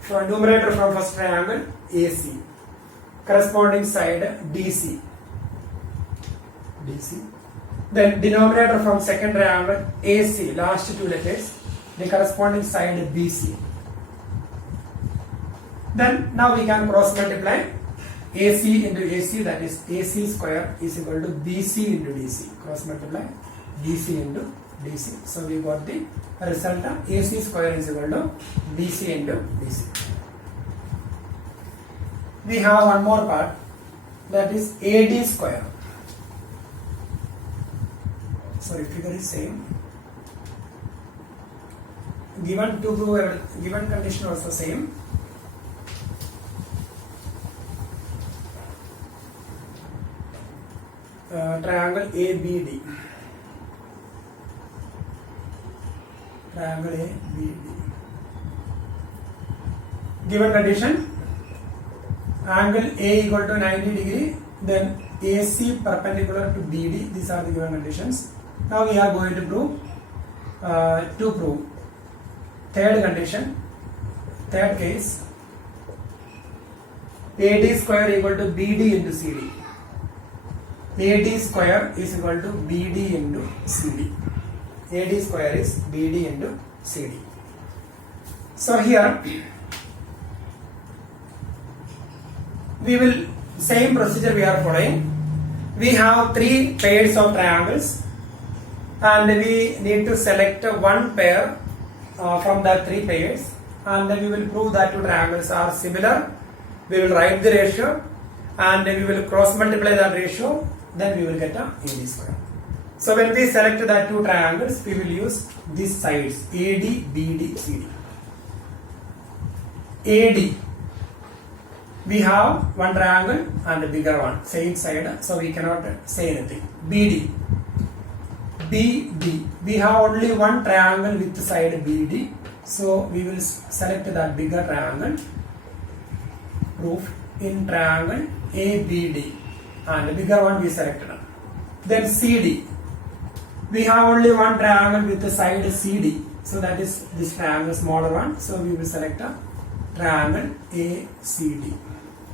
from numerator from first triangle AC, corresponding side DC, then denominator from second triangle AC, last two letters, the corresponding side BC. Then now we can cross multiply AC into AC, that is AC square is equal to BC into DC. Cross multiply BC into DC. So we got the result of AC square is equal to BC into DC. We have one more part, that is AD square. Sorry, figure is same. Given to prove given condition also same. Triangle ABD. Triangle ABD. Given condition, angle A equal to 90 degree, then AC perpendicular to BD. These are the given conditions. Now we are going to prove third condition, third case, AD square equal to BD into CD. AD square is equal to BD into CD. AD square is BD into CD. So here we will, same procedure we are following. We have three pairs of triangles and we need to select one pair from the three pairs, and then we will prove that two triangles are similar. We will write the ratio and we will cross multiply that ratio, then we will get a AD square. So when we select the two triangles, we will use these sides AD, BD, CD. AD, we have one triangle and a bigger one, same side, so we cannot say anything. BD, BD, we have only one triangle with side BD, so we will select that bigger triangle. Proof in triangle ABD, and the bigger one we selected. Then CD, we have only one triangle with the side CD, so that is this triangle, smaller one, so we will select a triangle ACD.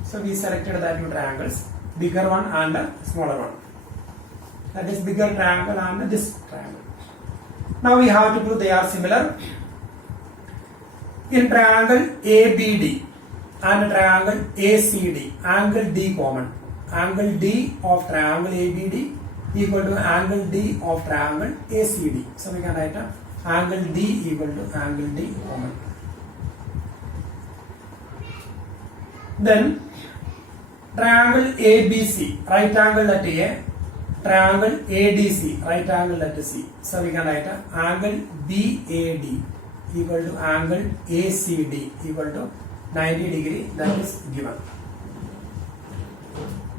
So we selected that two triangles, bigger one and a smaller one, that is bigger triangle and this triangle. Now we have to prove they are similar. In triangle ABD and triangle ACD, angle D common. Angle D of triangle ABD equal to angle D of triangle ACD. So we can write angle D equal to angle D common. Then triangle ABC, right angle at A, triangle ADC, right angle at C. So we can write angle BAD equal to angle ACD equal to 90 degree, that is given.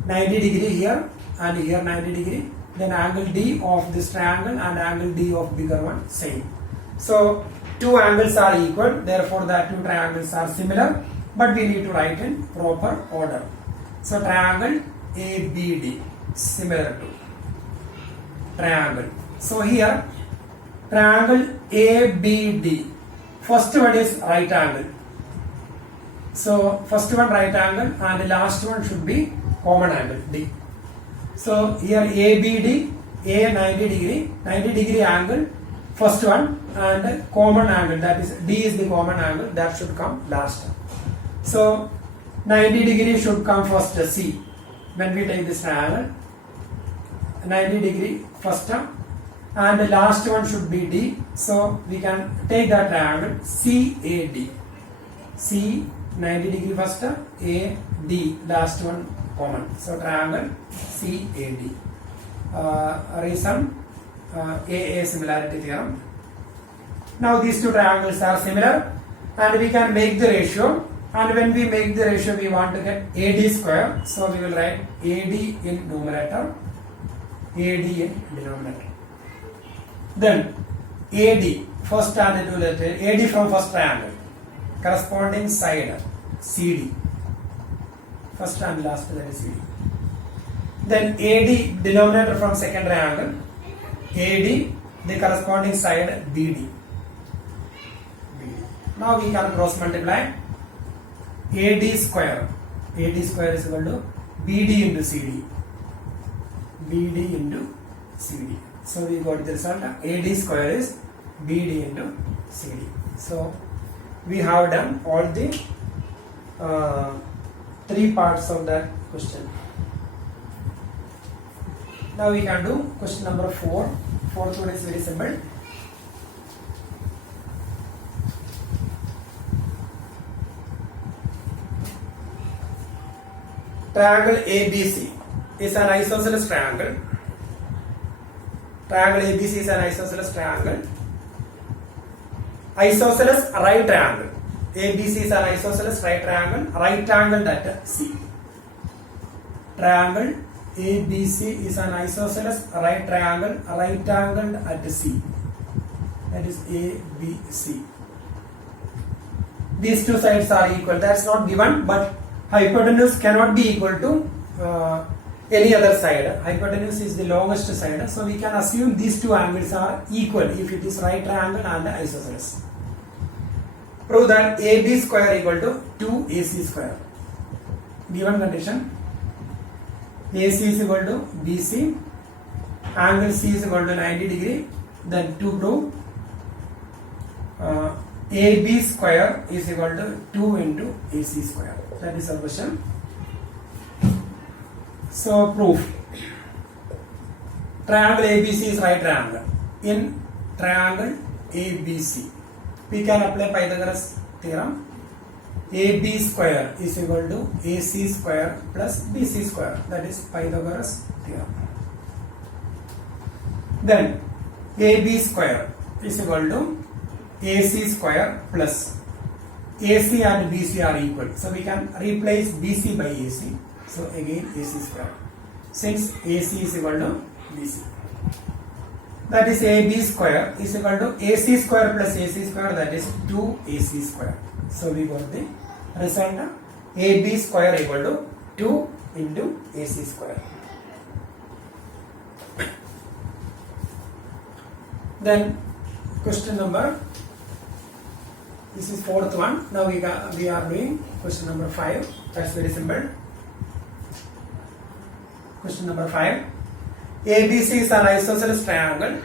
90 degree here and here 90 degree. Then angle D of this triangle and angle D of bigger one same. So two angles are equal, therefore the two triangles are similar, but we need to write in proper order. So triangle ABD similar to triangle. So here triangle ABD, first one is right angle. So first one right angle and the last one should be common angle D. So here ABD, A 90 degree angle, first one, and common angle, that is D is the common angle, that should come last. So 90 degree should come first C. When we take this triangle, 90 degree first term, and the last one should be D. So we can take that triangle CAD. C 90 degree first, AD last one common. So triangle CAD. Reason AA similarity theorem. Now these two triangles are similar and we can make the ratio, and when we make the ratio we want to get AD square, so we will write AD in numerator, AD in denominator. Then AD, first and two letter, AD from first triangle, corresponding side CD, first and last that is CD. Then AD denominator from second triangle, AD the corresponding side BD. Now we can cross multiply AD square. AD square is equal to BD into CD. BD into CD. So we got the result. AD square is BD into CD. So we have done all the three parts of that question. Now we can do question number 4. Fourth one is very simple. Triangle ABC is an isosceles triangle. Triangle ABC is an isosceles triangle. Isosceles right triangle. ABC is an isosceles right triangle. Right angled at C. Triangle ABC is an isosceles right triangle. Right angled at C. That is ABC. These two sides are equal. That's not given, but hypotenuse cannot be equal to any other side. Hypotenuse is the longest side, so we can assume these two angles are equal if it is right triangle and isosceles. Prove that AB square equal to 2AC square. Given condition, AC is equal to BC, angle C is equal to 90 degree. Then to prove AB square is equal to 2 into AC square. That is our question. So proof. Triangle ABC is right triangle. In triangle ABC, we can apply Pythagoras theorem. AB square is equal to AC square plus BC square. That is Pythagoras theorem. Then AB square is equal to AC square plus AC and BC are equal. So we can replace BC by AC. So again AC square. Since AC is equal to BC. That is AB square is equal to AC square plus AC square, that is 2AC square. So we got the result. AB square equal to 2 into AC square. Then question number, this is fourth one. Now we are doing question number 5. That's very simple. Question number 5. ABC is an isosceles triangle.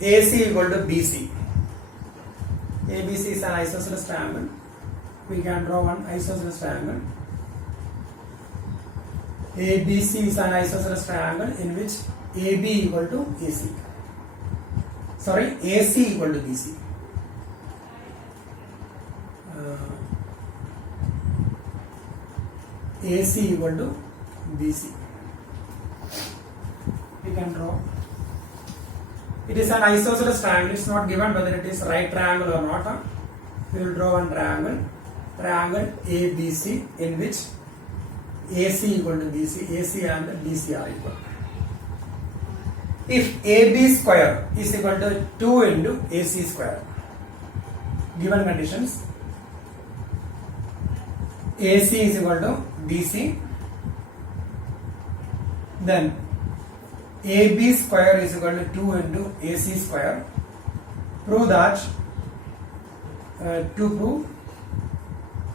AC equal to BC. ABC is an isosceles triangle. We can draw one isosceles triangle. ABC is an isosceles triangle in which AB equal to AC. Sorry, AC equal to BC. AC equal to BC. We can draw. It is an isosceles triangle. It's not given whether it is right triangle or not. We will draw one triangle. Triangle ABC in which AC equal to BC. AC and BC are equal. If AB square is equal to 2 into AC square, given conditions, AC is equal to BC, then AB square is equal to 2 into AC square. Prove that, to prove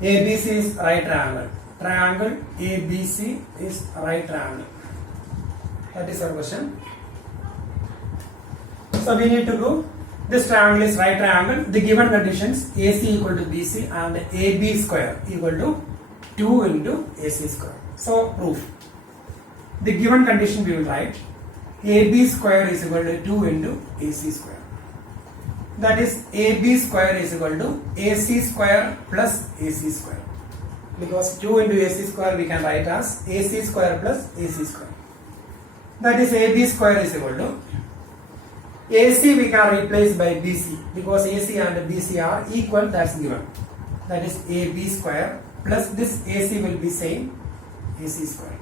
ABC is right triangle. Triangle ABC is right triangle. That is our question. So we need to prove this triangle is right triangle. The given conditions AC equal to BC and AB square equal to 2 into AC square. So proof. The given condition we will write AB square is equal to 2 into AC square. That is AB square is equal to AC square plus AC square. Because 2 into AC square we can write as AC square plus AC square. That is AB square is equal to AC we can replace by BC because AC and BC are equal, that's given. That is AB square plus this AC will be same, AC square.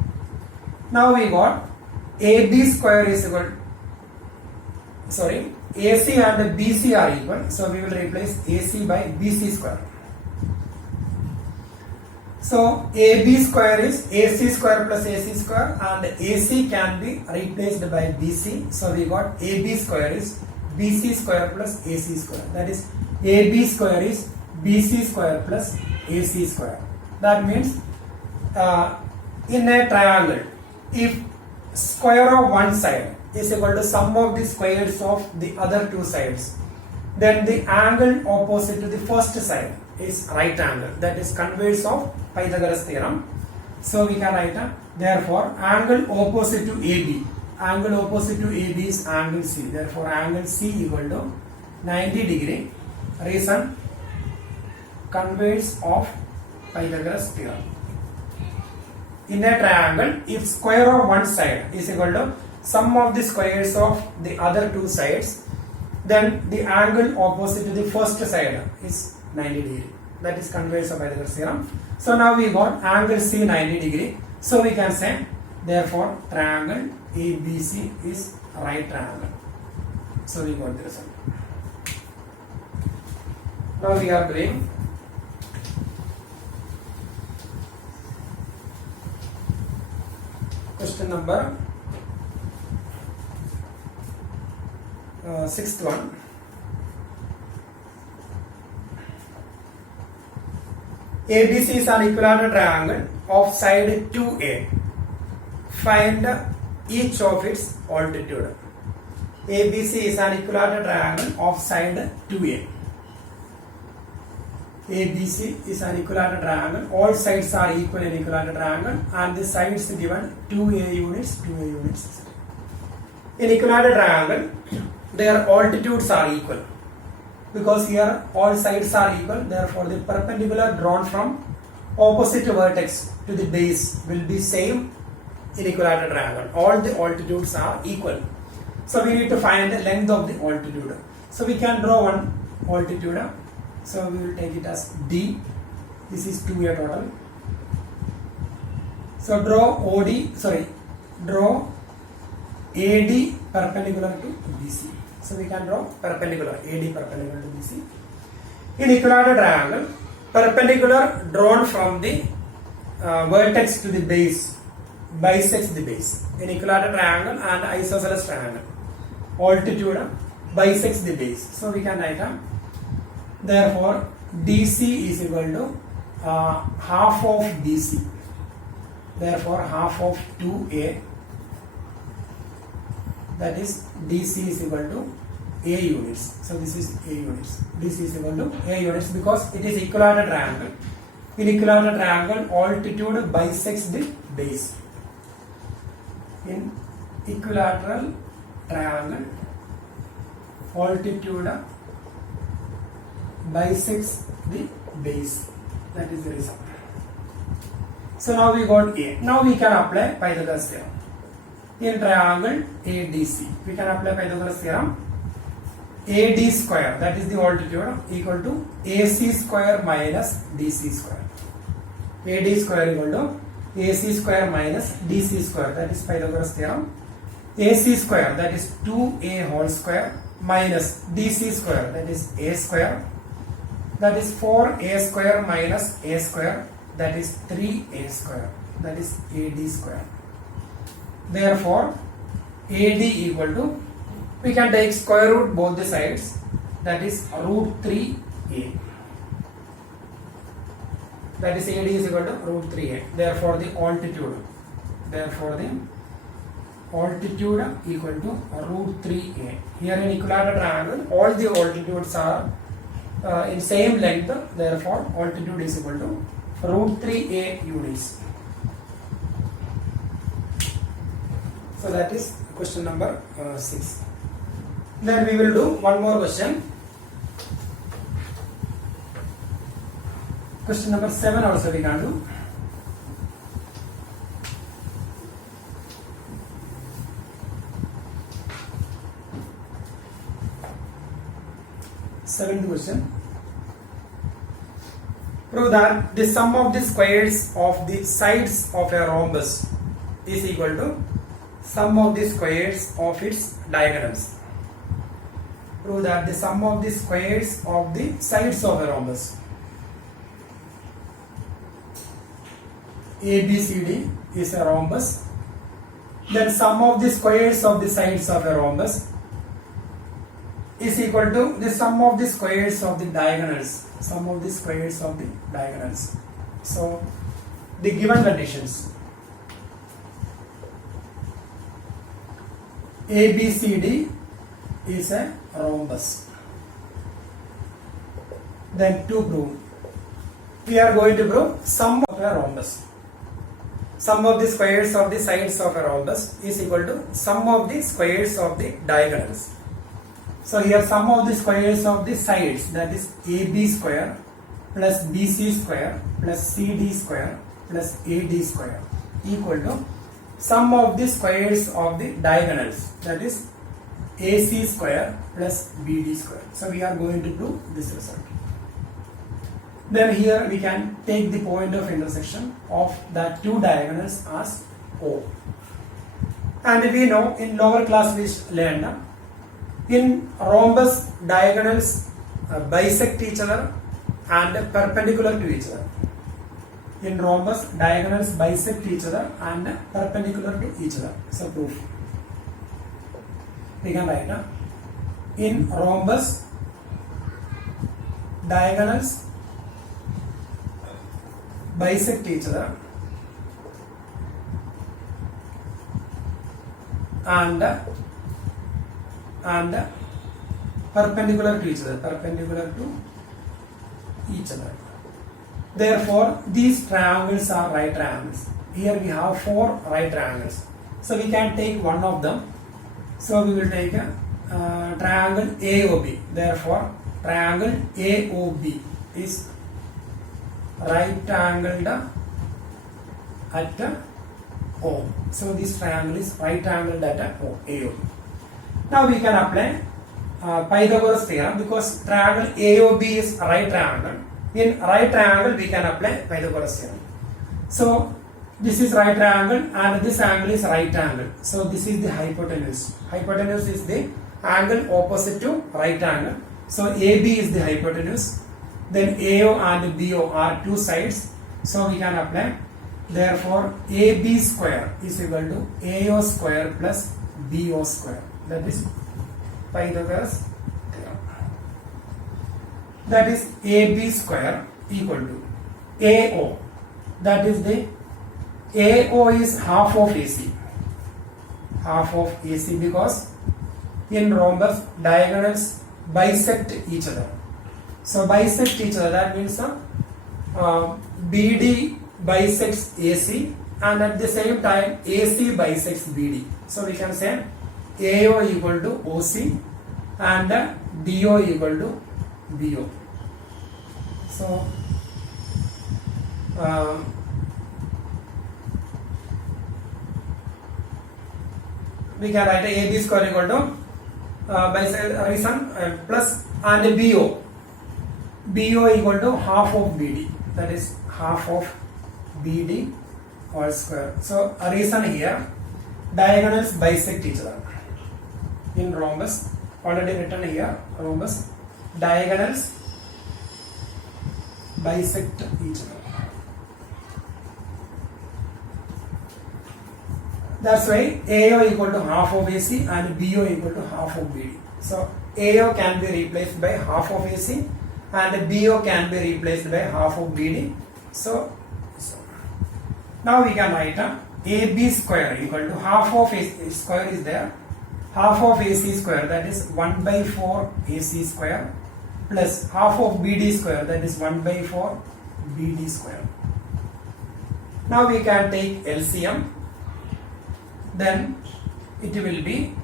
Now we got AB square is equal, AC and BC are equal, so we will replace AC by BC square. So AB square is AC square plus AC square and AC can be replaced by BC. So we got AB square is BC square plus AC square. That is AB square is BC square plus AC square. That means in a triangle, if square of one side is equal to sum of the squares of the other two sides, then the angle opposite to the first side is right angle. That is converse of Pythagoras theorem. So we can write therefore angle opposite to AB. Angle opposite to AB is angle C. Therefore angle C equal to 90 degree. Reason, converse of Pythagoras theorem. In a triangle, if square of one side is equal to sum of the squares of the other two sides, then the angle opposite to the first side is 90 degree. That is converse of Pythagoras theorem. So now we got angle C 90 degree. So we can say therefore triangle ABC is right triangle. So we got the result. Now we are doing question number 6th one. ABC is an equilateral triangle of side 2A. Find each of its altitude. ABC is an equilateral triangle of side 2A. ABC is an equilateral triangle. All sides are equal in equilateral triangle and the sides given 2A units, 2A units. In equilateral triangle, their altitudes are equal. Because here all sides are equal, therefore the perpendicular drawn from opposite vertex to the base will be same in equilateral triangle. All the altitudes are equal. So we need to find the length of the altitude. So we can draw one altitude. So we will take it as D. This is 2A total. So draw AD perpendicular to BC. So we can draw perpendicular, AD perpendicular to BC. In equilateral triangle, perpendicular drawn from the vertex to the base bisects the base. In equilateral triangle and isosceles triangle, altitude bisects the base. So we can write therefore DC is equal to half of BC. Therefore half of 2A, that is DC is equal to A units. So this is A units. DC is equal to A units because it is equilateral triangle. In equilateral triangle, altitude bisects the base. In equilateral triangle, altitude bisects the base. That is the result. So now we got A. Now we can apply Pythagoras theorem. In triangle ADC, we can apply Pythagoras theorem. AD square, that is the altitude, equal to AC square minus DC square. AD square equal to AC square minus DC square, that is Pythagoras theorem. AC square, that is 2A whole square, minus DC square, that is A square, that is 4A square minus A square, that is 3A square, that is AD square. Therefore AD equal to, we can take square root both the sides, that is root 3A. That is AD is equal to root 3A. Therefore the altitude equal to root 3A. Here in equilateral triangle, all the altitudes are in same length. Therefore altitude is equal to root 3A units. So that is question number 6. Then we will do one more question. Question number 7 also we can do. Seventh question. Prove that the sum of the squares of the sides of a rhombus is equal to sum of the squares of its diagonals. Prove that the sum of the squares of the sides of a rhombus, ABCD is a rhombus, then sum of the squares of the sides of a rhombus is equal to the sum of the squares of the diagonals. Sum of the squares of the diagonals. So the given conditions, ABCD is a rhombus. Then to prove, we are going to prove sum of a rhombus. Sum of the squares of the sides of a rhombus is equal to sum of the squares of the diagonals. So here sum of the squares of the sides, that is AB square plus BC square plus CD square plus AD square equal to sum of the squares of the diagonals, that is AC square plus BD square. So we are going to prove this result. Then here we can take the point of intersection of the two diagonals as O. And we know in lower class we learned, in rhombus diagonals bisect each other and perpendicular to each other. In rhombus diagonals bisect each other and perpendicular to each other. So proof. We can write in rhombus diagonals bisect each other and perpendicular to each other. Therefore, these triangles are right triangles. Here we have 4 right triangles. So we can take one of them. So we will take a triangle AOB. Therefore, triangle AOB is right angled at O. So this triangle is right angled at O, AOB. Now we can apply Pythagoras theorem because triangle AOB is right triangle. In right triangle we can apply Pythagoras theorem. So this is right triangle and this angle is right angle. So this is the hypotenuse. Hypotenuse is the angle opposite to right angle. So AB is the hypotenuse. Then AO and BO are two sides. So we can apply. Therefore AB square is equal to AO square plus BO square. That is Pythagoras theorem. That is AB square equal to AO. That is the AO is half of AC. Half of AC because in rhombus diagonals bisect each other. So bisect each other, that means BD bisects AC and at the same time AC bisects BD. So we can say AO equal to OC and DO equal to BO. So we can write AB square equal to plus and BO. BO equal to half of BD, that is half of BD whole square. So a reason here, diagonals bisect each other. In rhombus, already written here, rhombus, diagonals bisect each other. That's why AO equal to half of AC and BO equal to half of BD. So AO can be replaced by half of AC and BO can be replaced by half of BD. So now we can write AB square equal to half of AC square is there. Half of AC square, that is 1 by 4 AC square plus half of BD square, that is 1 by 4 BD square. Now we can take LCM. Then it will be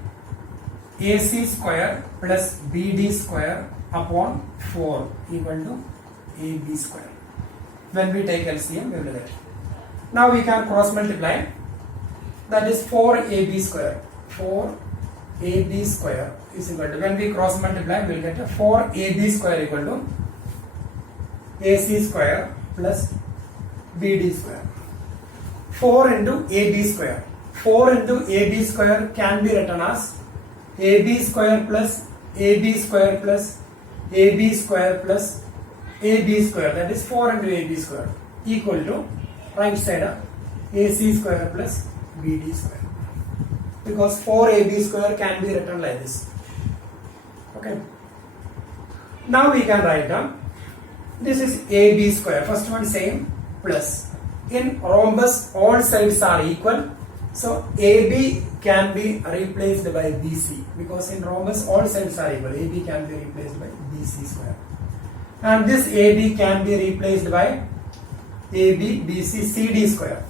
AC square plus BD square upon 4 equal to AB square. When we take LCM, we will get. Now we can cross multiply. That is 4AB square. 4AB square is equal to, when we cross multiply, we will get a 4AB square equal to AC square plus BD square. 4 into AB square. 4 into AB square can be written as AB square plus AB square plus AB square plus AB square, that is 4 into AB square, equal to right side of AC square plus BD square, because 4AB square can be written like this. Okay. Now we can write down, this is AB square, first one same, plus, in rhombus all sides are equal, so AB can be replaced by BC, because in rhombus all sides are equal, AB can be replaced by BC square. And this AB can be replaced by AB, BC, CD square.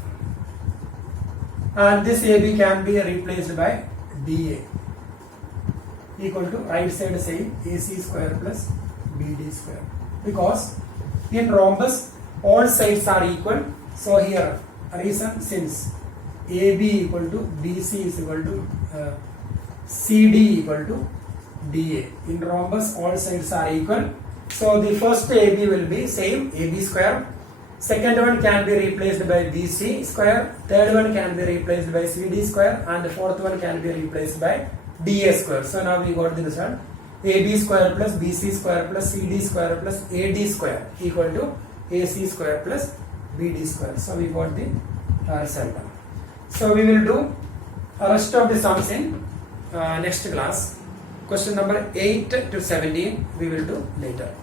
And this AB can be replaced by DA, equal to right side same AC square plus BD square. Because in rhombus all sides are equal, so here reason, since AB equal to BC is equal to CD equal to DA. In rhombus all sides are equal, so the first AB will be same, AB square. Second one can be replaced by BC square. Third one can be replaced by CD square, and the fourth one can be replaced by DA square. So now we got the result: AB square plus BC square plus CD square plus AD square equal to AC square plus BD square. So we got the result. So we will do rest of the sums in next class. Question number 8 to 17 we will do later.